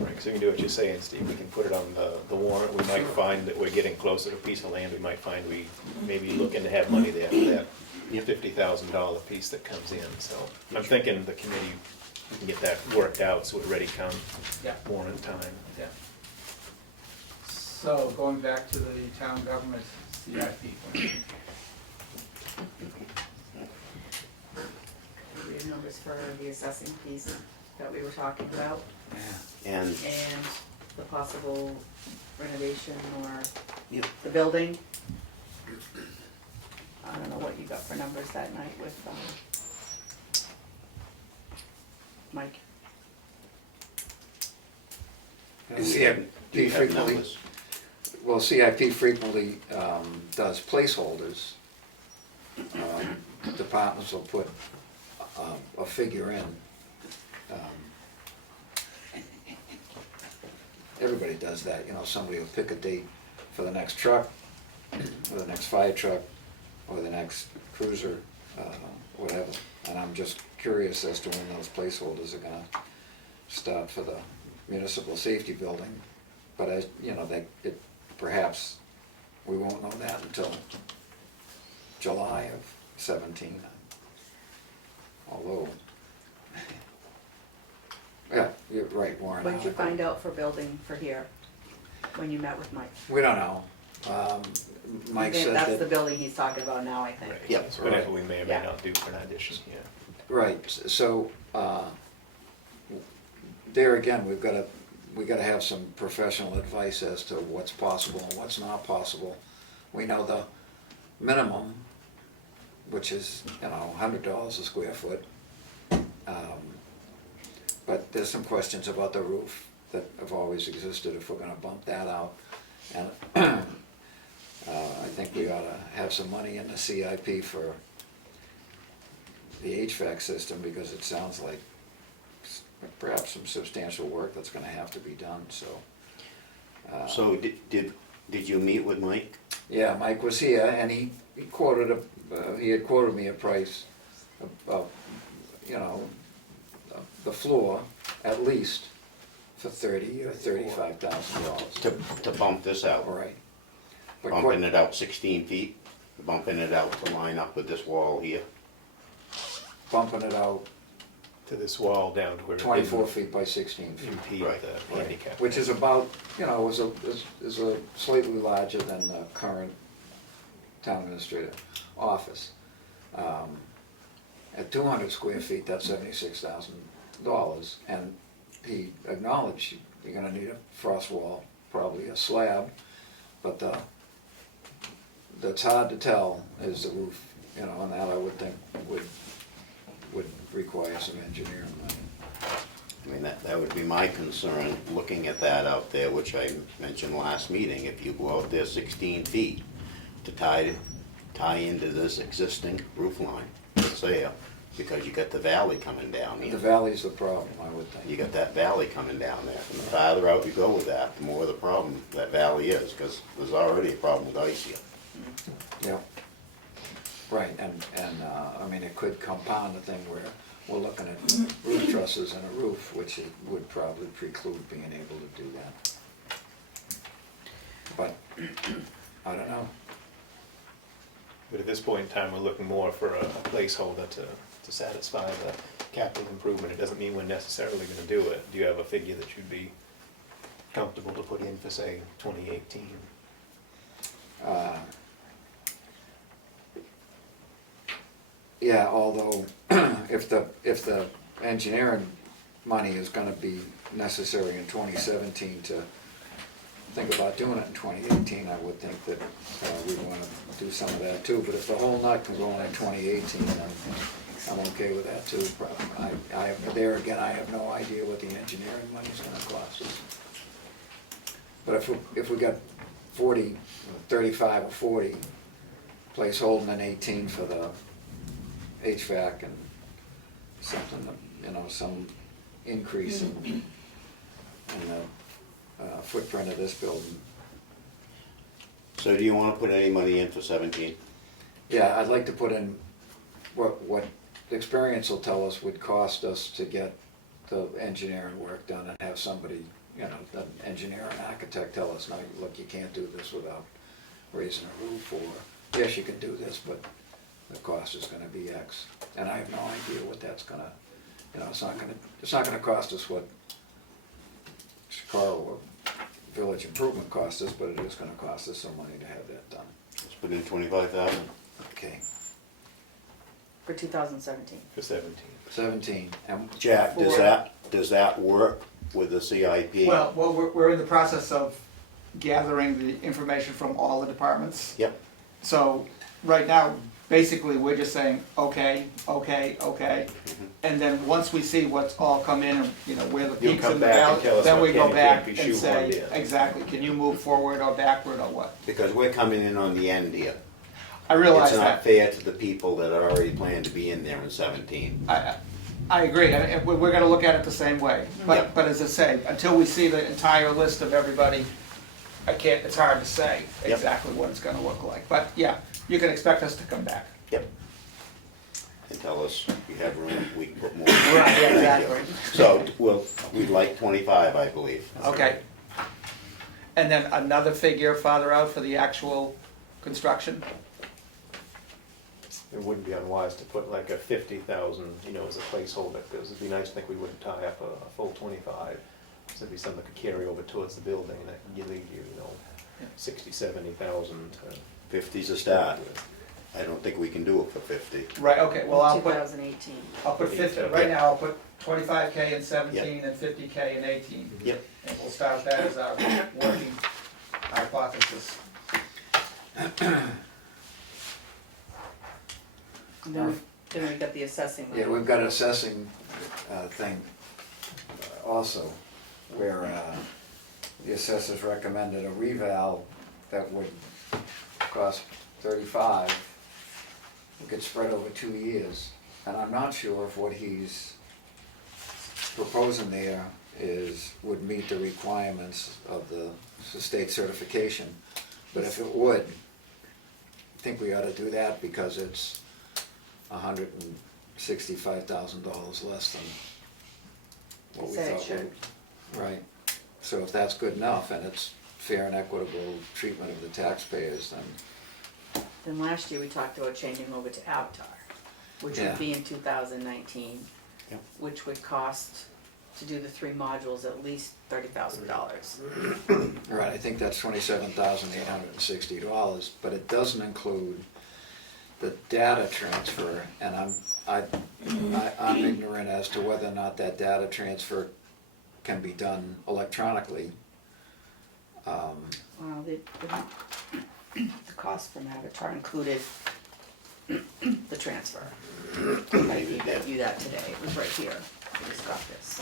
Right, so we can do what you're saying, Steve, we can put it on the warrant, we might find that we're getting closer to a piece of land, we might find we maybe looking to have money there for that $50,000 piece that comes in, so I'm thinking the committee, we can get that worked out so it ready come Yeah. warrant time. Yeah. So going back to the town government CIP plan. Read numbers for the assessing piece that we were talking about, And and the possible renovation or Yep. the building. I don't know what you got for numbers that night with, Mike. do we CIP have frequently, numbers? well, CIP frequently does placeholders. Departments will put a figure in. Everybody does that, you know, somebody will pick a date for the next truck, or the next fire truck, or the next cruiser, whatever. And I'm just curious as to when those placeholders are gonna start for the municipal safety building. But as, you know, perhaps we won't know that until July of 17. Although, yeah, you're right, Warren. What did you find out for building for here, when you met with Mike? We don't know. Mike Okay, said that's the that, building he's talking about now, I think. Right, Yep. so whatever we may or may Yeah. not do for an addition, yeah. right, so, there again, we gotta have some professional advice as to what's possible and what's not possible. We know the minimum, which is, you know, $100 a square foot. But there's some questions about the roof that have always existed, if we're gonna bump that out. And I think we ought to have some money in the CIP for the HVAC system, because it sounds like perhaps some substantial work that's gonna have to be done, so. So did you meet with Mike? Yeah, Mike was here, and he quoted he had quoted me a price of, you know, the floor, at least, for $30,000 or $35,000. To bump this out, Right. But bumping it out 16 feet, bumping it out to line up with this wall here. bumping it out To this wall down to where it 24 feet by 16 feet. impede Right, the handicap. Which is about, you know, is a slightly larger than the current town administrator office. At 200 square feet, that's $76,000, and he acknowledged you're gonna need a frost wall, probably a slab, but that's hard to tell is the roof, you know, and that I would think would require some engineering money. I mean, that would be my concern, looking at that out there, which I mentioned last meeting. If you go out there 16 feet to tie into this existing roof line that's there, because you got the valley coming down The here. valley's the problem, I would You think. got that valley coming down there. And the farther out you go with that, the more the problem that valley is, because there's already a problem with ice here. Yeah. Right, and I mean, it could compound the thing where we're looking at roof trusses and a roof, which it would probably preclude being able to do that. But, I don't know. But at this point in time, we're looking more for a placeholder to satisfy the capital improvement. It doesn't mean we're necessarily gonna do it. Do you have a figure that you'd be comfortable to put in for, say, 2018? Yeah, although, if the engineering money is gonna be necessary in 2017 to think about doing it in 2018, I would think that we wanna do some of that too. But if the whole nut can go in 2018, then I'm okay with that too. There again, I have no idea what the engineering money's gonna cost us. But if we got 40, 35 or 40, placeholding in 18 for the HVAC and something, you know, some increase in the footprint of this building. So do you want to put any money in for 17? Yeah, I'd like to put in what the experience will tell us would cost us to get the engineering work done and have somebody, you know, the engineer and architect tell us, no, look, you can't do this without raising a roof, or yes, you can do this, but the cost is gonna be X. And I have no idea what that's gonna, you know, it's not gonna cost us what Chicago or Village Improvement cost us, but it is gonna cost us some money to have that done. Let's put in 25,000. Okay, For 2017. For 17. 17, and Jack, does that work with the CIP? Well, we're in the process of gathering the information from all the departments. Yep. So, right now, basically, we're just saying, okay, okay, okay. And then once we see what's all come in, and, you know, where the You'll peaks come and the back and valleys, tell us then what we can go and back can't be and say, shoehorned in. exactly, can you move forward or backward or what? Because we're coming in on the end here. I realize It's not that. fair to the people that are already planned to be in there in 17. I agree, and we're gonna look at it the same way. Yep. But as I say, until we see the entire list of everybody, it's hard to say Yep. exactly what it's gonna look like. But yeah, you can expect us to come back. Yep. And tell us if you have room, we can put more. Right, yeah, exactly. So, well, we'd like 25, I believe. Okay. And then another figure farther out for the actual construction? It wouldn't be unwise to put like a 50,000, you know, as a placeholder, because it'd be nice to think we wouldn't tie up a full 25. So it'd be something that could carry over towards the building, and that could leave you, you know, 60, 70,000 to 50's a start. I don't think we can do it for 50. Right, okay, well, I'll put 2018. 50, right now I'll put 25K in 17 and 50K in 18. Yep. And we'll start that as our working hypothesis. And then we got the assessing. yeah, we've got an assessing thing also, where the assessors recommended a reval that would cost 35, would get spread over 2 years. And I'm not sure if what he's proposing there would meet the requirements of the state certification. But if it would, think we ought to do that because it's $165,000 less than what we Said it thought. should. Right, so if that's good enough and it's fair and equitable treatment of the taxpayers, then, Then last year we talked about changing over to Avatar, which Yeah. would be in 2019, Yep. which would cost, to do the 3 modules, at least $30,000. right, I think that's $27,860, but it doesn't include the data transfer, and I'm ignorant as to whether or not that data transfer can be done electronically. Well, the cost from Avatar included the transfer. I gave you that today, it was right here, I just got this.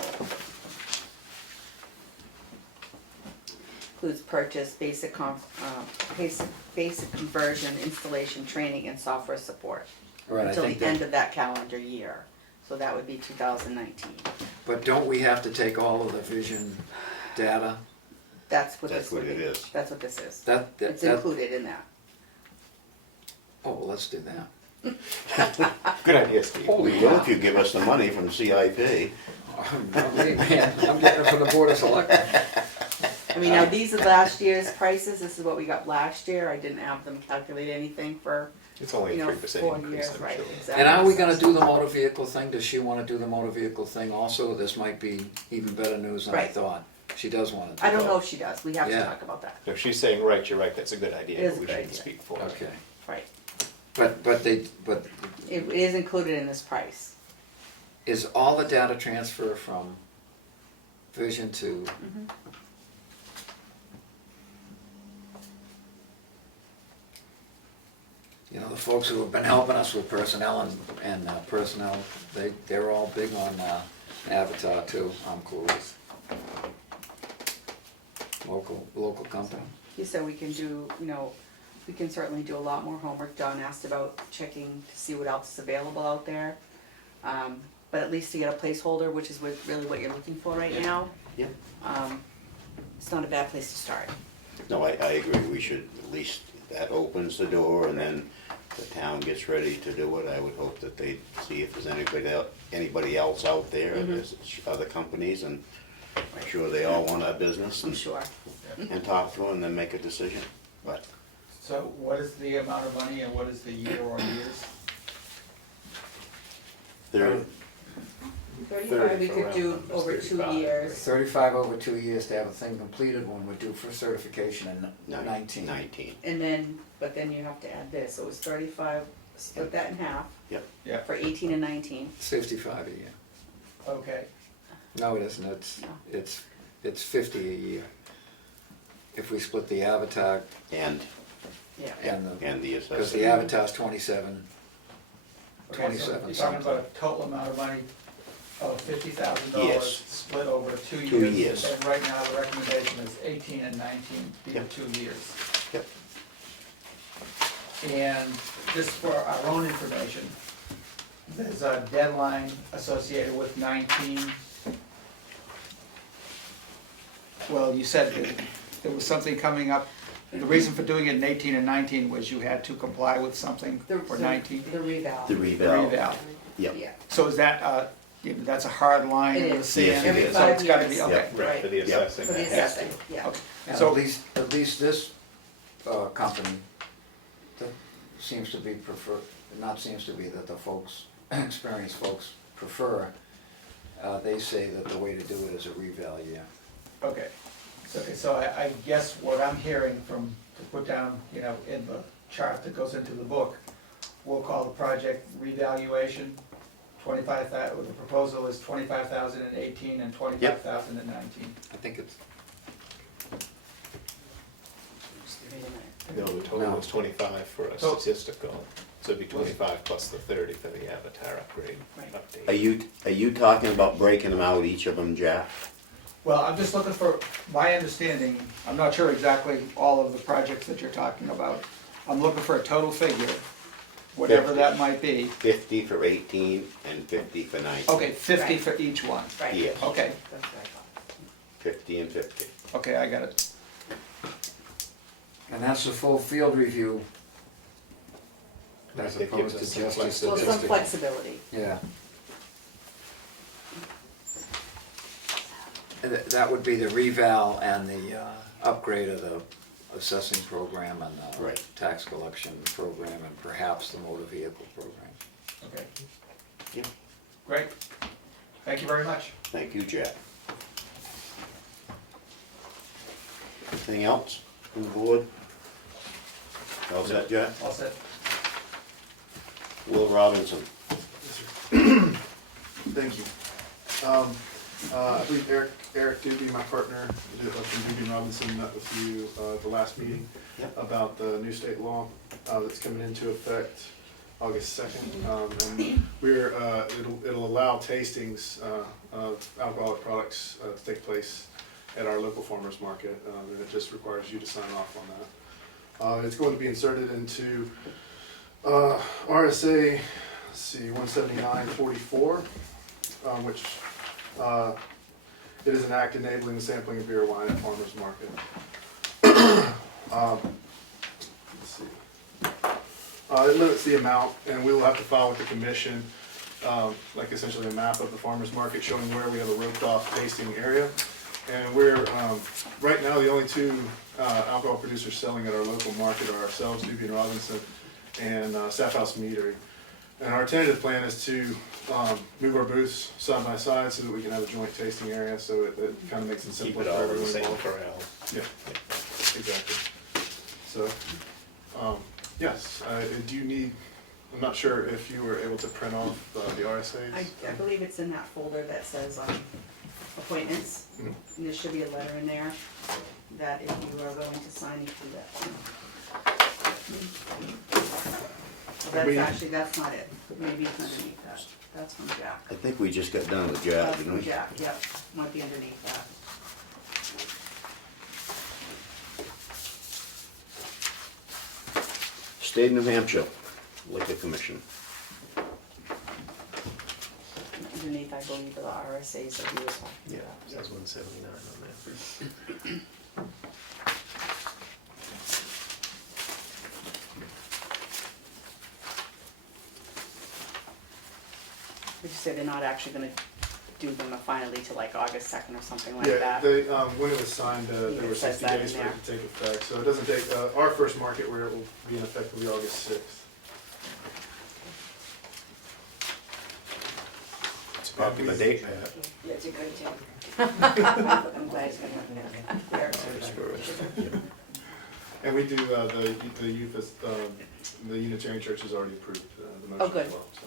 Includes purchase, basic conversion, installation, training, and software support. Right, I Until think the end that, of that calendar year, so that would be 2019. but don't we have to take all of the vision data? That's what That's this what would it be. is. That's what this is. That, It's that, included in that. oh, well, let's do that. Good idea, Steve. We will if you give us the money from CIP. Not me, man. I'm getting it from the Board of Selectmen. I mean, now these are last year's prices, this is what we got last year, I didn't have them calculate anything for, It's only you a know, 3% 4 increase, years, I'm right, sure. exactly. And are we gonna do the motor vehicle thing? Does she wanna do the motor vehicle thing also? This might be even better news than I Right. thought. She does wanna do I don't know both. if she does, we have to Yeah. talk about that, No, she's saying, right, you're right, that's a good idea, It is but a we good shouldn't idea. speak for it. Okay, right. but It is included in this price. is all the data transfer from Vision to, you know, the folks who have been helping us with personnel and personnel, they're all big on Avatar too, I'm close. Local company. He said we can do, you know, we can certainly do a lot more homework. John asked about checking to see what else is available out there. But at least to get a placeholder, which is really what you're looking for right now, Yeah. it's not a bad place to start. No, I agree, we should, at least, that opens the door, and then the town gets ready to do it. I would hope that they see if there's anybody else out there, Mm-hmm. there's other companies, and I'm sure they all want our business, I'm and, sure. and talk to them, and then make a decision. But So what is the amount of money and what is the year or years? there, 35 we could do around over 2 35. years. 35 over 2 years to have a thing completed when we're due for certification in 19. 19. And then, but then you have to add this, so it was 35, split that in half Yep. Yeah, for 18 and 19. 65 a year. okay. No, it isn't, it's 50 a year. If we split the Avatar And, Yeah. and the, and the because assessor. the Avatar's 27, Okay, so 27 you're talking about something. a total amount of money of $50,000 Yes. split over 2 years. 2 years. And right now, the recommendation is 18 and 19 be the Yep. 2 years. Yep. And just for our own information, there's a deadline associated with 19. Well, you said that there was something coming up. The reason for doing it in 18 and 19 was you had to comply with something for 19? The reval. The reval. Reval. Yep. Yeah. So is that, that's a hard line It in the is. sand? Yes, it Every is. So it's 5 gotta years. be, okay. Yep. Right, for the Yep. assessing. For the that has to- assessing, yeah. Okay. And So- at least this company that seems to be that the folks, experienced folks prefer, they say that the way to do it is a reval year. Okay, so I guess what I'm hearing from, to put down, in the chart that goes into the book, we'll call the project revaluation, 25,000, the proposal is 25,000 in 18 and 25,000 in 19. I think it's, Wait a minute. No, the total No. was 25 for a So- statistical, so it'd be 25 plus the 30 for the Avatar upgrade Right. update. Are you talking about breaking them out, each of them, Jeff? Well, I'm just looking for, my understanding, I'm not sure exactly all of the projects that you're talking about. I'm looking for a total figure, whatever 50. that might be. 50 for 18 and 50 for 19. Okay, 50 Right. for each one. Right. Yes. Okay, That's what I thought. 50 and 50. okay, I got it. and that's the full field review as It gives opposed us to some just a flexibility. Well, some statistical. flexibility. Yeah. And that would be the reval and the upgrade of the assessing program and the Right. tax collection program and perhaps the motor vehicle program. Okay. Yep. Great. Thank you very much. Thank you, Jack. Anything else from the board? All set, Jack? All set. Will Robinson. Thank you. I believe Eric Doobie, my partner, from Doobie and Robinson, met with you the last meeting Yep. about the new state law that's coming into effect August 2nd. And it'll allow tastings of alcoholic products to take place at our local farmers market. And it just requires you to sign off on that. It's going to be inserted into RSA, let's see, 17944, which it is an act enabling the sampling of beer, wine at farmers market. Let's see. It limits the amount, and we will have to file with the commission, like essentially a map of the farmers market showing where we have a roped off tasting area. And we're, right now, the only two alcohol producers selling at our local market are ourselves, Doobie and Robinson, and Staff House Meadery. And our tentative plan is to move our booths side by side so that we can have a joint tasting area, so it kind of makes it Keep simpler it for all in everyone the same involved. corral. Yeah, exactly. So, yes, do you need, I'm not sure if you were able to print off the RSAs? I believe it's in that folder that says appointments, Mhm. and there should be a letter in there that if you are willing to sign, you can do that. Well, We- that's actually, that's not it, maybe it's underneath that, that's from Jack. I think we just got done with Jack, That's didn't from we? Jack, yep, might be underneath that. State of New Hampshire Liquor Commission. Underneath, I believe, are the RSAs that we were talking Yeah, about. it says 179 on there. Would you say they're not actually gonna do them finally till like August 2nd or something like Yeah, that? they, when it was signed, there Yeah, were it says 60 that days in for it to take effect, so it doesn't take, our first market where it will be in effect will be August 6th. It's a popular date, Pat. Yeah, it's a good tip. I'm glad it's gonna happen. There. And we do, the youth, the Unitarian Church has already approved the motion Oh, as good. well, so.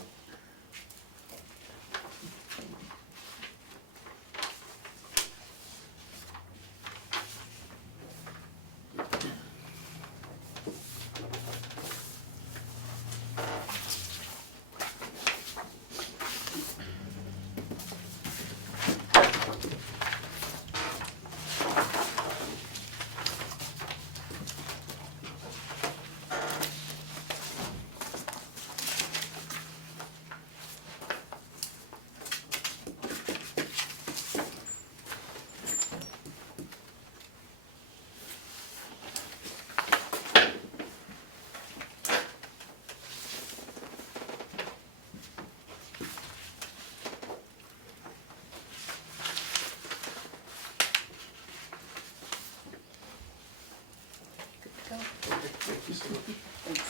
Thank you so much. Thanks.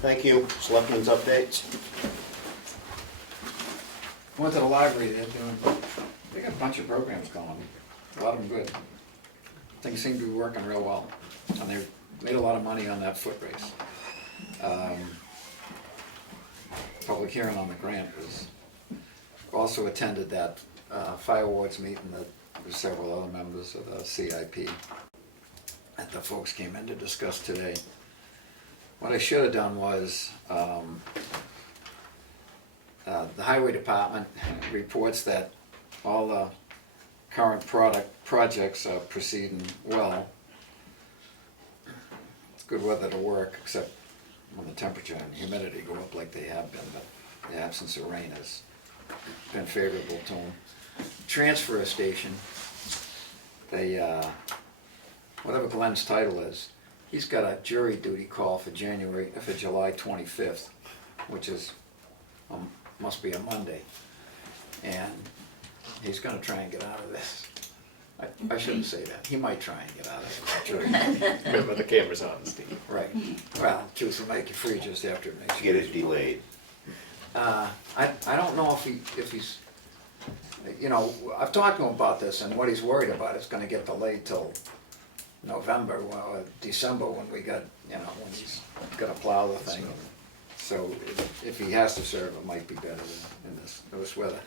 Thank you. Selectmen's updates. Went to the library, they got a bunch of programs going, a lot of them good. Things seem to be working real well, and they made a lot of money on that foot race. Public hearing on the grant was, also attended that fire awards meeting that there were several other members of the CIP that the folks came in to discuss today. What I should have done was, the highway department reports that all the current projects are proceeding well. It's good weather to work, except when the temperature and humidity go up like they have been, but the absence of rain has been favorable to them. Transfer station, they, whatever Glenn's title is, he's got a jury duty call for July 25th, which is, must be a Monday. And he's gonna try and get out of this. I shouldn't say that, he might try and get out of the jury. Remember, the camera's on, Steve. Right, well, truth will make you free just after it makes you. Get it delayed. I don't know if he's, you know, I've talked to him about this, and what he's worried about is gonna get delayed till November, well, December, when we got, you know, when he's gonna plow the thing. So if he has to serve, it might be better in this weather.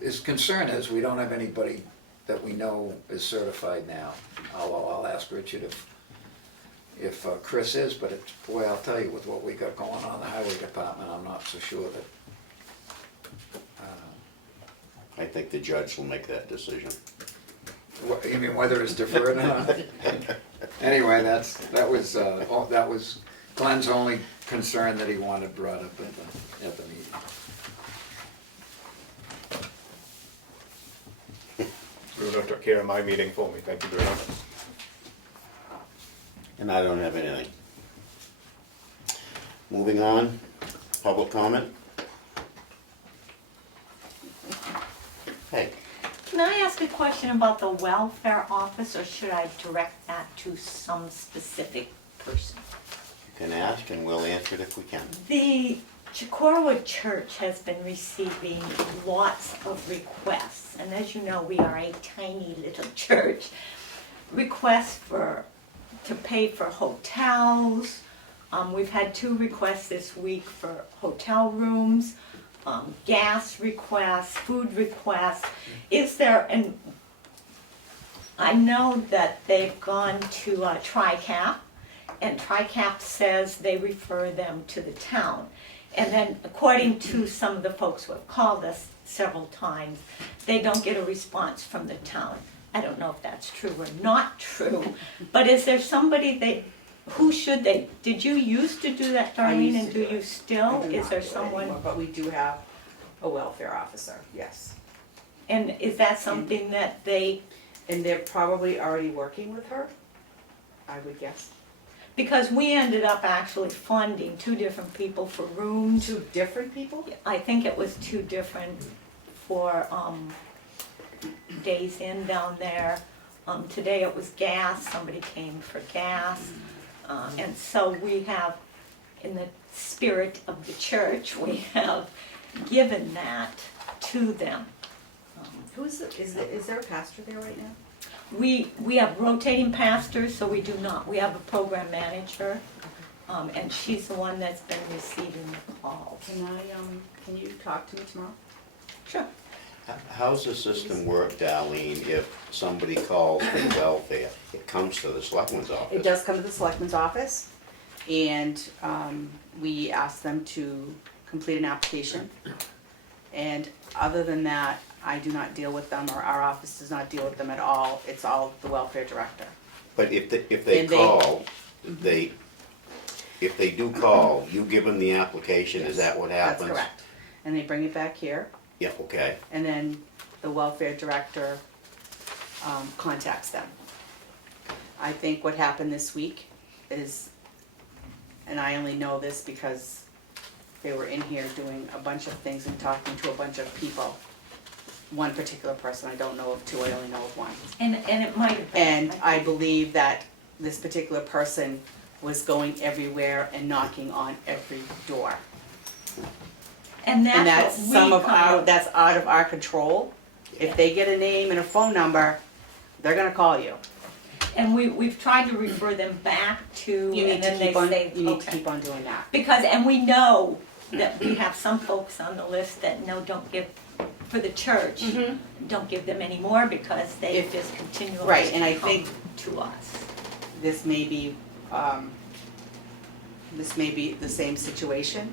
His concern is we don't have anybody that we know is certified now. I'll ask Richard if Chris is, but it's, boy, I'll tell you, with what we got going on in the highway department, I'm not so sure that, I think the judge will make that decision. you mean whether it's deferred or not? Anyway, that was Glenn's only concern that he wanted brought up at the meeting. Bruno took care of my meeting for me, thank you, Bruno. And I don't have anything. Moving on, public comment. Hey, Can I ask a question about the welfare office, or should I direct that to some specific person? you can ask and we'll answer it if we can. The Chicorowood Church has been receiving lots of requests, and as you know, we are a tiny little church. Requests to pay for hotels. We've had 2 requests this week for hotel rooms, gas requests, food requests. Is there, and I know that they've gone to TRICAP, and TRICAP says they refer them to the town. And then, according to some of the folks who have called us several times, they don't get a response from the town. I don't know if that's true or not true, but is there somebody who should they, did you used to do that, I Darlene, used and to do do you it. still? I do Is not there do it someone, anymore, but we do have a welfare officer, yes. and is that something that they, And they're probably already working with her, I would guess. because we ended up actually funding 2 different people for rooms. 2 different people? I think it was 2 different for days in down there. Today it was gas, somebody came for gas. And so we have, in the spirit of the church, we have given that to them. Who's, is there a pastor there right now? We have rotating pastors, so we do not. We have a program manager, and she's the one that's been receiving the calls. Can you talk to me tomorrow? Sure. How's the system work, Darlene, if somebody calls for welfare? It comes to the selectman's office. It does come to the selectman's office, and we ask them to complete an application. And other than that, I do not deal with them, or our office does not deal with them at all. It's all the welfare director. But if they And they- call, if they do call, you give them the application, is that what happens? That's correct. And they bring it back here, Yeah, okay. and then the welfare director contacts them. I think what happened this week is, and I only know this because they were in here doing a bunch of things and talking to a bunch of people. One particular person, I don't know of 2, I only know of 1. And it might have been. And I believe that this particular person was going everywhere and knocking on every door. And And that's that's some what we of our, come, that's out of our control. If they get a name and a phone number, they're gonna call you. and we've tried to refer them back to, You need and to then they keep on, say, you need to okay. keep on doing that. Because, and we know that we have some folks on the list that no, don't give, for the church, don't give them anymore because they If- just continually right, and I come think- to us. This may be the same situation.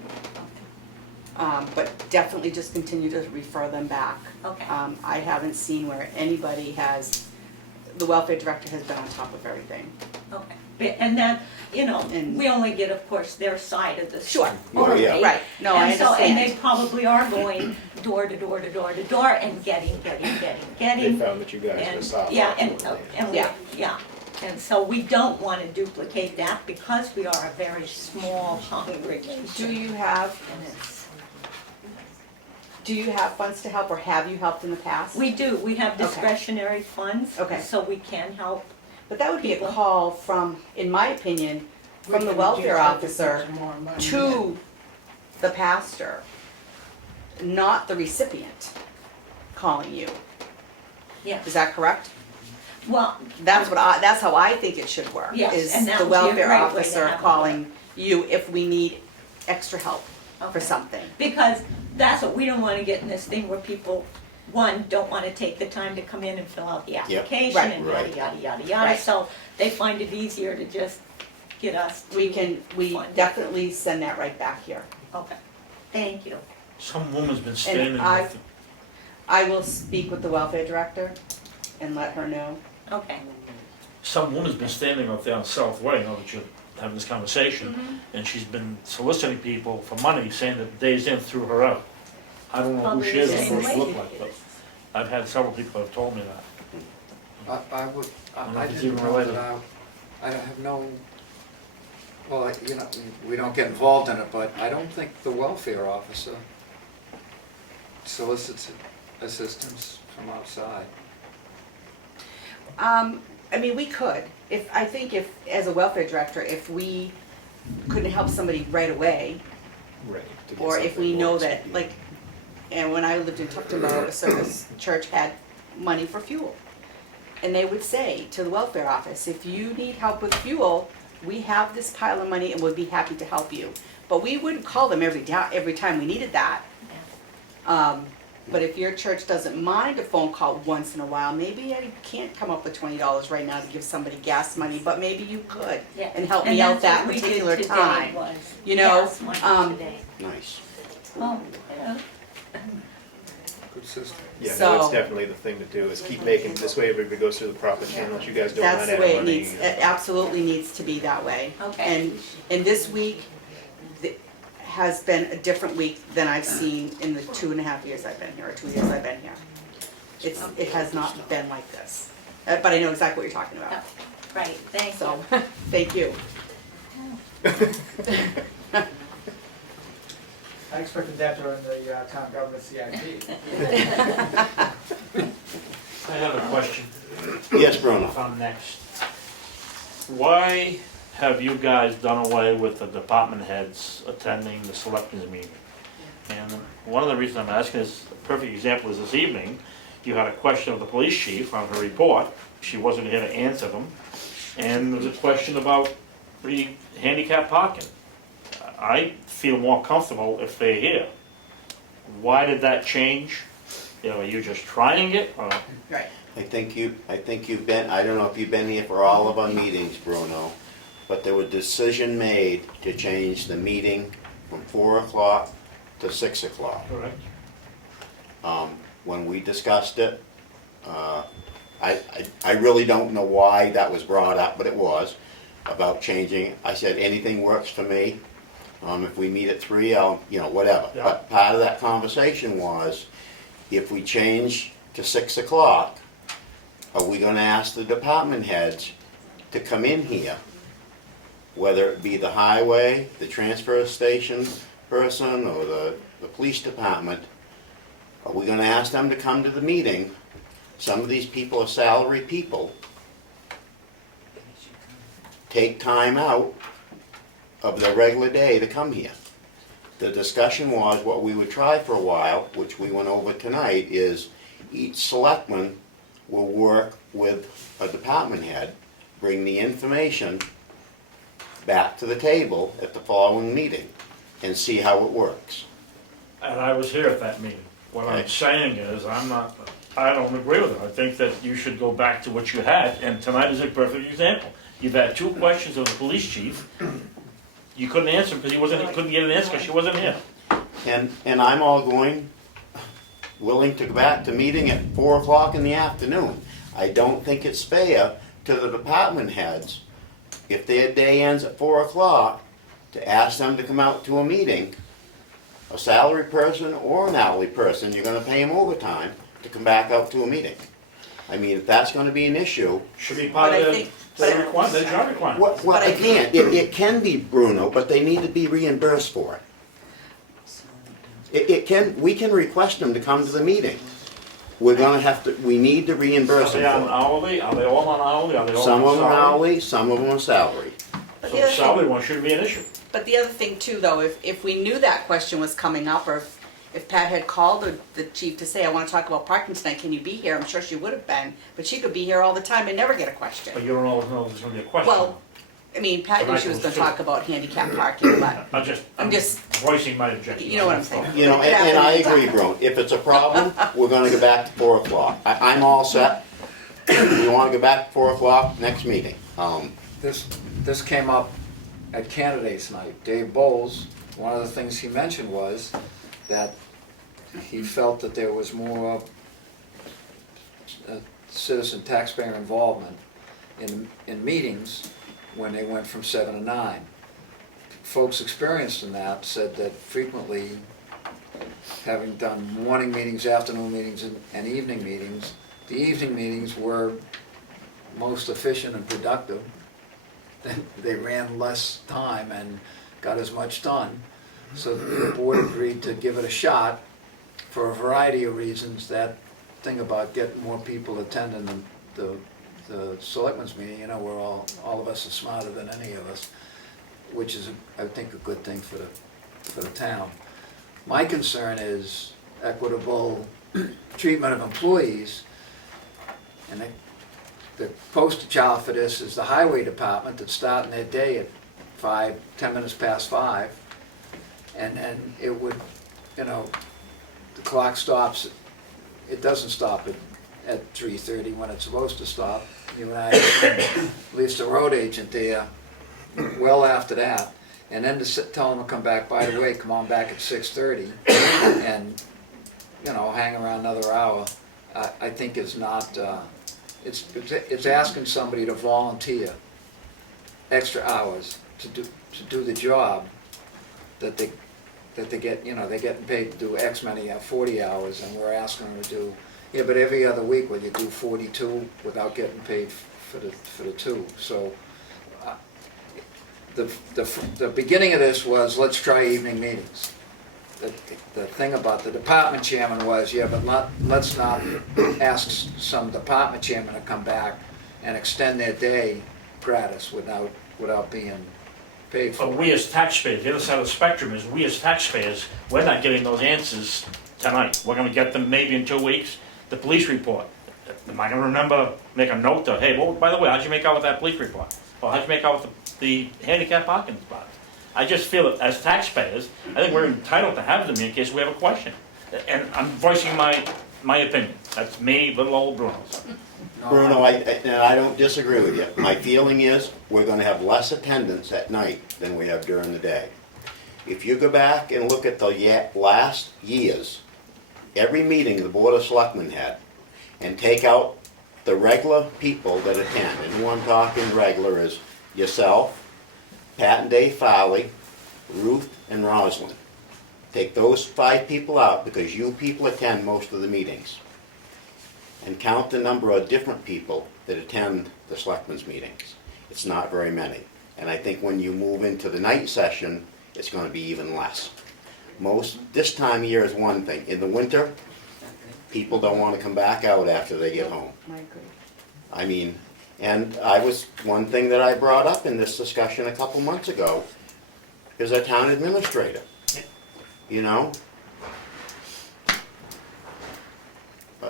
But definitely just continue to refer them back. Okay. I haven't seen where anybody has, the welfare director has been on top of everything. Okay, and that, you know, And- we only get, of course, their side of the Sure. story. Yeah. Right, no, I And so, and they understand. probably are going door to door to door to door and getting. They found that you guys were And, solid. yeah, and we, Yeah. yeah, And so we don't want to duplicate that because we are a very small congregation. Do you have funds to help, or have you helped in the past? We do, we have Okay. discretionary funds. Okay. So we can help. But that would be a People. call from, in my opinion, from the welfare officer to the pastor, not the recipient calling you. Yes. Is that correct? Well, That's how I think it should work. Yes, Is and that the would be a welfare great way to officer have it calling you if we need extra help for Okay. something. because that's what, we don't want to get in this thing where people, one, don't want to take the time to come in and fill out the application Right. and Right. yada, yada, yada. Right. So they find it easier to just get us to. We fund it. definitely send that right back here. Okay, thank you. Some woman's been standing I- with, I will speak with the welfare director and let her know. Okay. some woman's been standing up there on South Way, now that you're having this conversation, and she's been soliciting people for money, saying that Days Inn threw her out. I don't know who Probably she is, the or same what she looked lady. like, but I've had several people have told me that. I would, don't know I if it's didn't even know related. that I have no, well, you know, we don't get involved in it, but I don't think the welfare officer solicits assistance from outside. I mean, we could, I think if, as a welfare director, if we couldn't help somebody right away, Right. to get or if we something know more that, speedy. like, and when I lived in Tuftonboro, a service church had money for fuel. And they would say to the welfare office, if you need help with fuel, we have this pile of money and we'd be happy to help you. But we wouldn't call them every time we needed that. But if your church doesn't mind a phone call once in a while, maybe I can't come up with $20 right now to give somebody gas money, but maybe you could. Yeah. And help me out that's that what we did particular today time. was You know, gas money today. Nice. Oh, yeah. Good system. Yeah, no, So- that's definitely the thing to do, is keep making, this way everybody goes through the proper channels, you guys don't run out That's of the way it money. needs, it absolutely needs to be that way. Okay. And this week has been a different week than I've seen in the 2.5 years I've been here, or 2 years I've been here. It has not been like this, but I know exactly what you're talking about, Right, thank so, you. thank you. I expected that during the town government CIP. I have a question. Yes, Bruno? If I'm next. Why have you guys done away with the department heads attending the selectmen's meeting? And one of the reasons I'm asking is, a perfect example is this evening, you had a question of the police chief on her report, she wasn't here to answer them, and there was a question about the handicap parking. I feel more comfortable if they're here. Why did that change? You know, are you just trying it, or? Right. I think you've been, I don't know if you've been here for all of our meetings, Bruno, but there was a decision made to change the meeting from 4 o'clock to 6 o'clock. Correct. When we discussed it, I really don't know why that was brought up, but it was, about changing. I said, anything works for me. If we meet at 3, I'll, whatever. Yeah. But part of that conversation was, if we change to 6 o'clock, are we gonna ask the department heads to come in here? Whether it be the highway, the transfer station person, or the police department, are we gonna ask them to come to the meeting? Some of these people are salary people. Take time out of their regular day to come here. The discussion was, what we would try for a while, which we went over tonight, is each selectman will work with a department head, bring the information back to the table at the following meeting, and see how it works. And I was here at that meeting. What I'm Okay. saying is, I don't agree with it. I think that you should go back to what you had, and tonight is a perfect example. You've had 2 questions of the police chief. You couldn't answer because couldn't get an answer because she wasn't here. And I'm all willing to go back to meeting at 4 o'clock in the afternoon. I don't think it's fair to the department heads, if their day ends at 4 o'clock, to ask them to come out to a meeting. A salary person or an hourly person, you're gonna pay them overtime to come back out to a meeting. I mean, if that's gonna be an issue, Should be part But of I the think- That's your requirement. Well, But I- again, it can be, Bruno, but they need to be reimbursed for it. We can request them to come to the meeting. We're gonna have to, we need to Are reimburse they them on for hourly? Are they all on hourly? Are they it. all Some on of them are salary? hourly, some of them are salary. But So the the other salary thing, one shouldn't be an issue. but the other thing too, though, if we knew that question was coming up, or if Pat had called the chief to say, I wanna talk about parking tonight, can you be here? I'm sure she would have been, but she could be here all the time and never get a question. But you don't always know there's gonna be a question. Well, I mean, Pat knew she was gonna Right. talk about handicap parking, but I'm just voicing my objection. you know what I'm saying. You know, and I agree, Bruno, if it's a problem, we're gonna go back to 4 o'clock. I'm all set. We wanna go back to 4 o'clock, next meeting. This came up at candidates night. Dave Bowles, one of the things he mentioned was that he felt that there was more citizen taxpayer involvement in meetings when they went from 7 to 9. Folks experienced in that said that frequently, having done morning meetings, afternoon meetings, and evening meetings, the evening meetings were most efficient and productive. They ran less time and got as much done. So the board agreed to give it a shot for a variety of reasons. That thing about getting more people attending the selectmen's meeting, you know, we're all of us are smarter than any of us, which is, I think, a good thing for the town. My concern is equitable treatment of employees, and the poster child for this is the highway department that's starting their day at 10 minutes past 5, and it would, you know, the clock stops, it doesn't stop at 3:30 when it's supposed to stop. You and I, at least the road agent there, well after that, and then to tell them to come back, by the way, come on back at 6:30, and, you know, hang around another hour, I think is not, it's asking somebody to volunteer extra hours to do the job that they get, you know, they're getting paid to do X many, 40 hours, and we're asking them to do, yeah, but every other week when you do 42 without getting paid for the 2. So the beginning of this was, let's try evening meetings. The thing about the department chairman was, yeah, but let's not ask some department chairman to come back and extend their day gratis without being paid for. But we as taxpayers, the other side of the spectrum is, we as taxpayers, we're not getting those answers tonight. We're gonna get them maybe in 2 weeks. The police report, am I gonna remember, make a note to, hey, well, by the way, how'd you make out with that police report? Or how'd you make out with the handicap parking spot? I just feel that as taxpayers, I think we're entitled to have them in case we have a question. And I'm voicing my opinion. That's me, little old Bruno. Bruno, I don't disagree with you. My feeling is, we're gonna have less attendance at night than we have during the day. If you go back and look at the last years, every meeting the Board of Selectmen had, and take out the regular people that attend, and who I'm talking regular is yourself, Pat and Dave Farley, Ruth and Rosalind. Take those 5 people out, because you people attend most of the meetings. And count the number of different people that attend the Selectmen's meetings. It's not very many. And I think when you move into the night session, it's gonna be even less. This time of year is one thing. In the winter, people don't wanna come back out after they get home. I agree. I mean, and one thing that I brought up in this discussion a couple months ago is our town administrator. You know?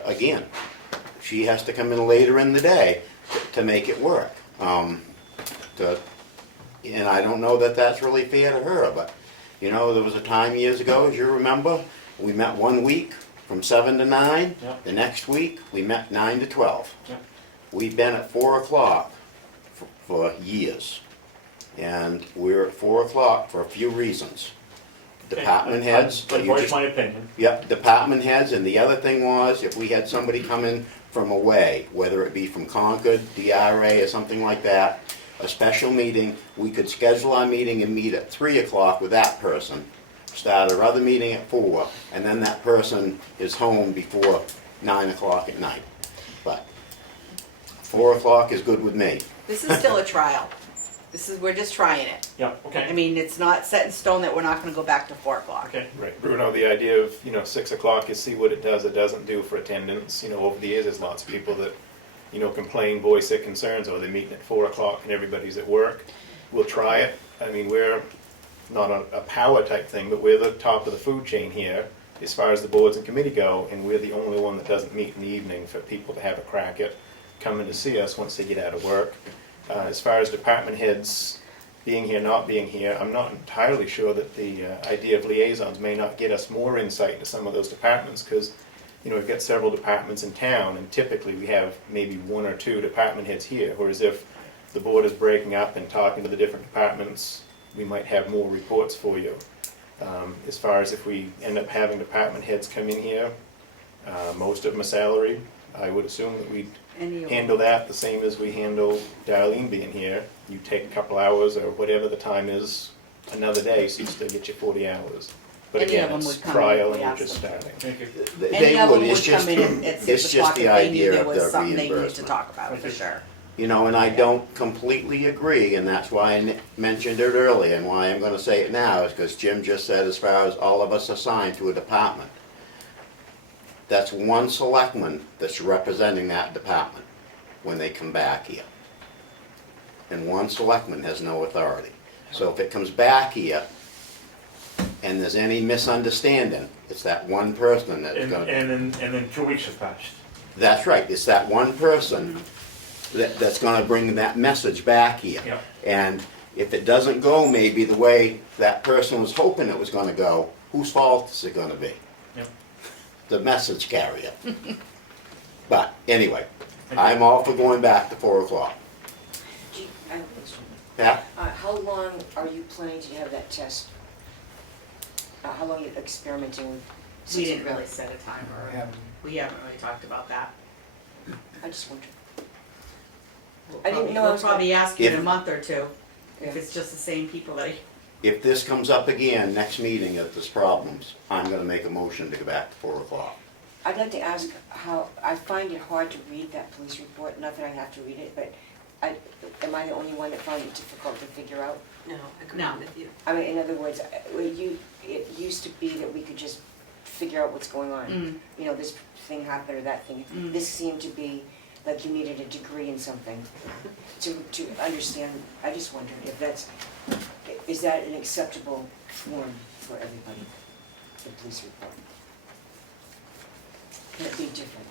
Again, she has to come in later in the day to make it work. And I don't know that that's really fair to her, but, you know, there was a time years ago, as you remember, we met one week from 7 to 9. Yep. The next week, we met 9 to 12. Yep. We've been at 4 o'clock for years. And we're at 4 o'clock for a few reasons. Department heads. I voice my opinion. Yep, department heads, and the other thing was, if we had somebody come in from away, whether it be from Concord, DRA, or something like that, a special meeting, we could schedule our meeting and meet at 3 o'clock with that person, start our other meeting at 4, and then that person is home before 9 o'clock at night. But 4 o'clock is good with me. This is still a trial. We're just trying it. Yeah, I okay, mean, it's not set in stone that we're not gonna go back to 4 o'clock. okay. Right, Bruno, the idea of, 6 o'clock is see what it doesn't do for attendance. Over the years, there's lots of people that, complain, voice their concerns, or they're meeting at 4 o'clock and everybody's at work. We'll try it. I mean, we're not a power type thing, but we're the top of the food chain here as far as the boards and committee go, and we're the only one that doesn't meet in the evening for people to have a crack at coming to see us once they get out of work. As far as department heads being here, not being here, I'm not entirely sure that the idea of liaisons may not get us more insight into some of those departments, because we've got several departments in town, and typically we have maybe 1 or 2 department heads here, whereas if the board is breaking up and talking to the different departments, we might have more reports for you. As far as if we end up having department heads come in here, most of them are salaried. I would assume that we'd handle that the same as we handle Darlene being here. You take a couple hours or whatever the time is, another day, so you still get your 40 hours. But Any of again, them it's would come trial in, and we we're ask just them. starting. Thank you. Any of them It's would come in at it's 6 just o'clock the if they knew idea there of was the something they needed to reimbursement. talk about, for sure. And I don't completely agree, and that's why I mentioned it earlier, and why I'm gonna say it now, is because Jim just said as far as all of us assigned to a department. That's one selectman that's representing that department when they come back here. And one selectman has no authority. So if it comes back here, and there's any misunderstanding, it's that one person that's And gonna. then 2 weeks have passed. That's right, it's that one person that's gonna bring that message back here. Yeah. And if it doesn't go maybe the way that person was hoping it was gonna go, whose fault is it gonna be? Yep. The message carrier. But anyway, I'm all for going back to 4 o'clock. Gee, I have a question. Pat? How long are you planning to have that test? How long are you experimenting with? We didn't really set a timer. haven't. We haven't really talked about that. I just wondered. We'll I didn't probably- know I We'll was probably ask you in a If- month or two, Yeah. if it's just the same people that. If this comes up again next meeting, if there's problems, I'm gonna make a motion to go back to 4 o'clock. I'd like to ask how, I find it hard to read that police report, not that I have to read it, but am I the only one that found it difficult to figure out? No, I agree No. with you. I mean, in other words, it used to be that we could just figure out what's going on. This thing happened or that thing. This seemed to be like you needed a degree in something to understand. I just wondered if is that an acceptable form for everybody, the police report? Can it be different?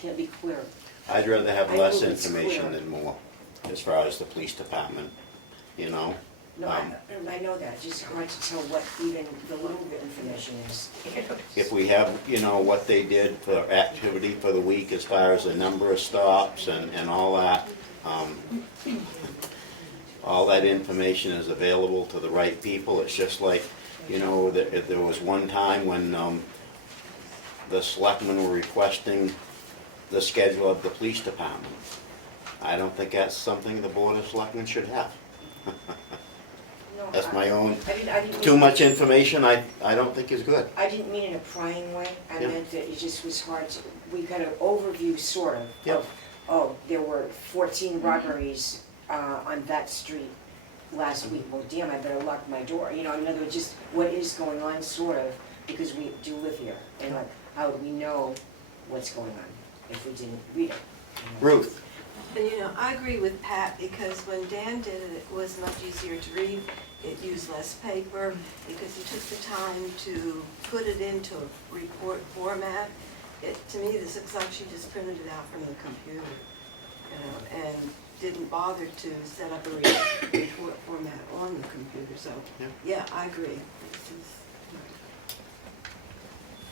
Can it be clearer? I'd rather have I less hope it's information clear. than more, as far as the police department, you know? No, I know that, it's just hard to tell what even the little bit information is. If we have, what they did for activity for the week as far as the number of stops and all that, all that information is available to the right people. It's just like, that there was one time when the selectmen were requesting the schedule of the police department. I don't think that's something the Board of Selectmen should have. No, That's my own, I didn't too mean- much information I don't think is good. I didn't mean in a prying way, I Yeah. meant that it just was hard to, we got an overview sort of. Yep. There were 14 robberies on that street last week. Well, damn, I better lock my door. In other words, just what is going on sort of, because we do live here. And like, how do we know what's going on if we didn't read it? Ruth? And I agree with Pat, because when Dan did it, it was much easier to read. It used less paper, because he took the time to put it into a report format. To me, this looks like she just printed it out from the computer, and didn't bother to set up a report format on the computer, so, Yeah. yeah, I agree. This is-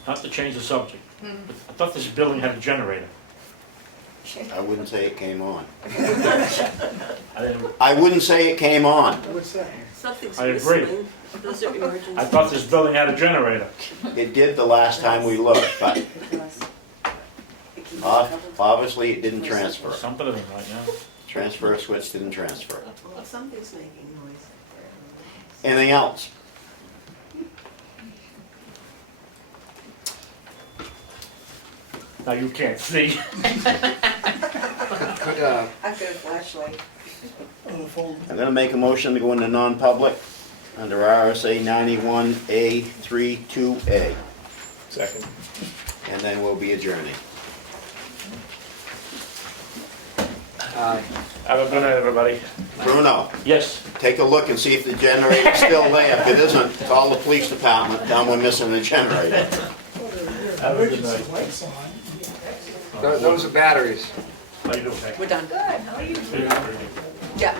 Not to change the subject, but I thought this building had a generator. I wouldn't say it came on. I didn't, I wouldn't say it came on. Something's I agree. whistling. Those are emergencies. I thought this building had a generator. It did the last time we looked, but It can be covered. obviously it didn't transfer. Something of it right now. Transfer switch didn't transfer. Well, something's making noise. Anything else? Now you can't see. would, I've got a flashlight. I'm gonna make a motion to go into non-public under RSA 91A32A, Second. and then we'll be adjourning. Have a good night, everybody. Bruno, Yes. take a look and see if the generator's still there. If it isn't, call the police department, tell them we're missing a generator. Have a good night. those are batteries. How you doing? We're done. Good, how are you? Good. Yeah.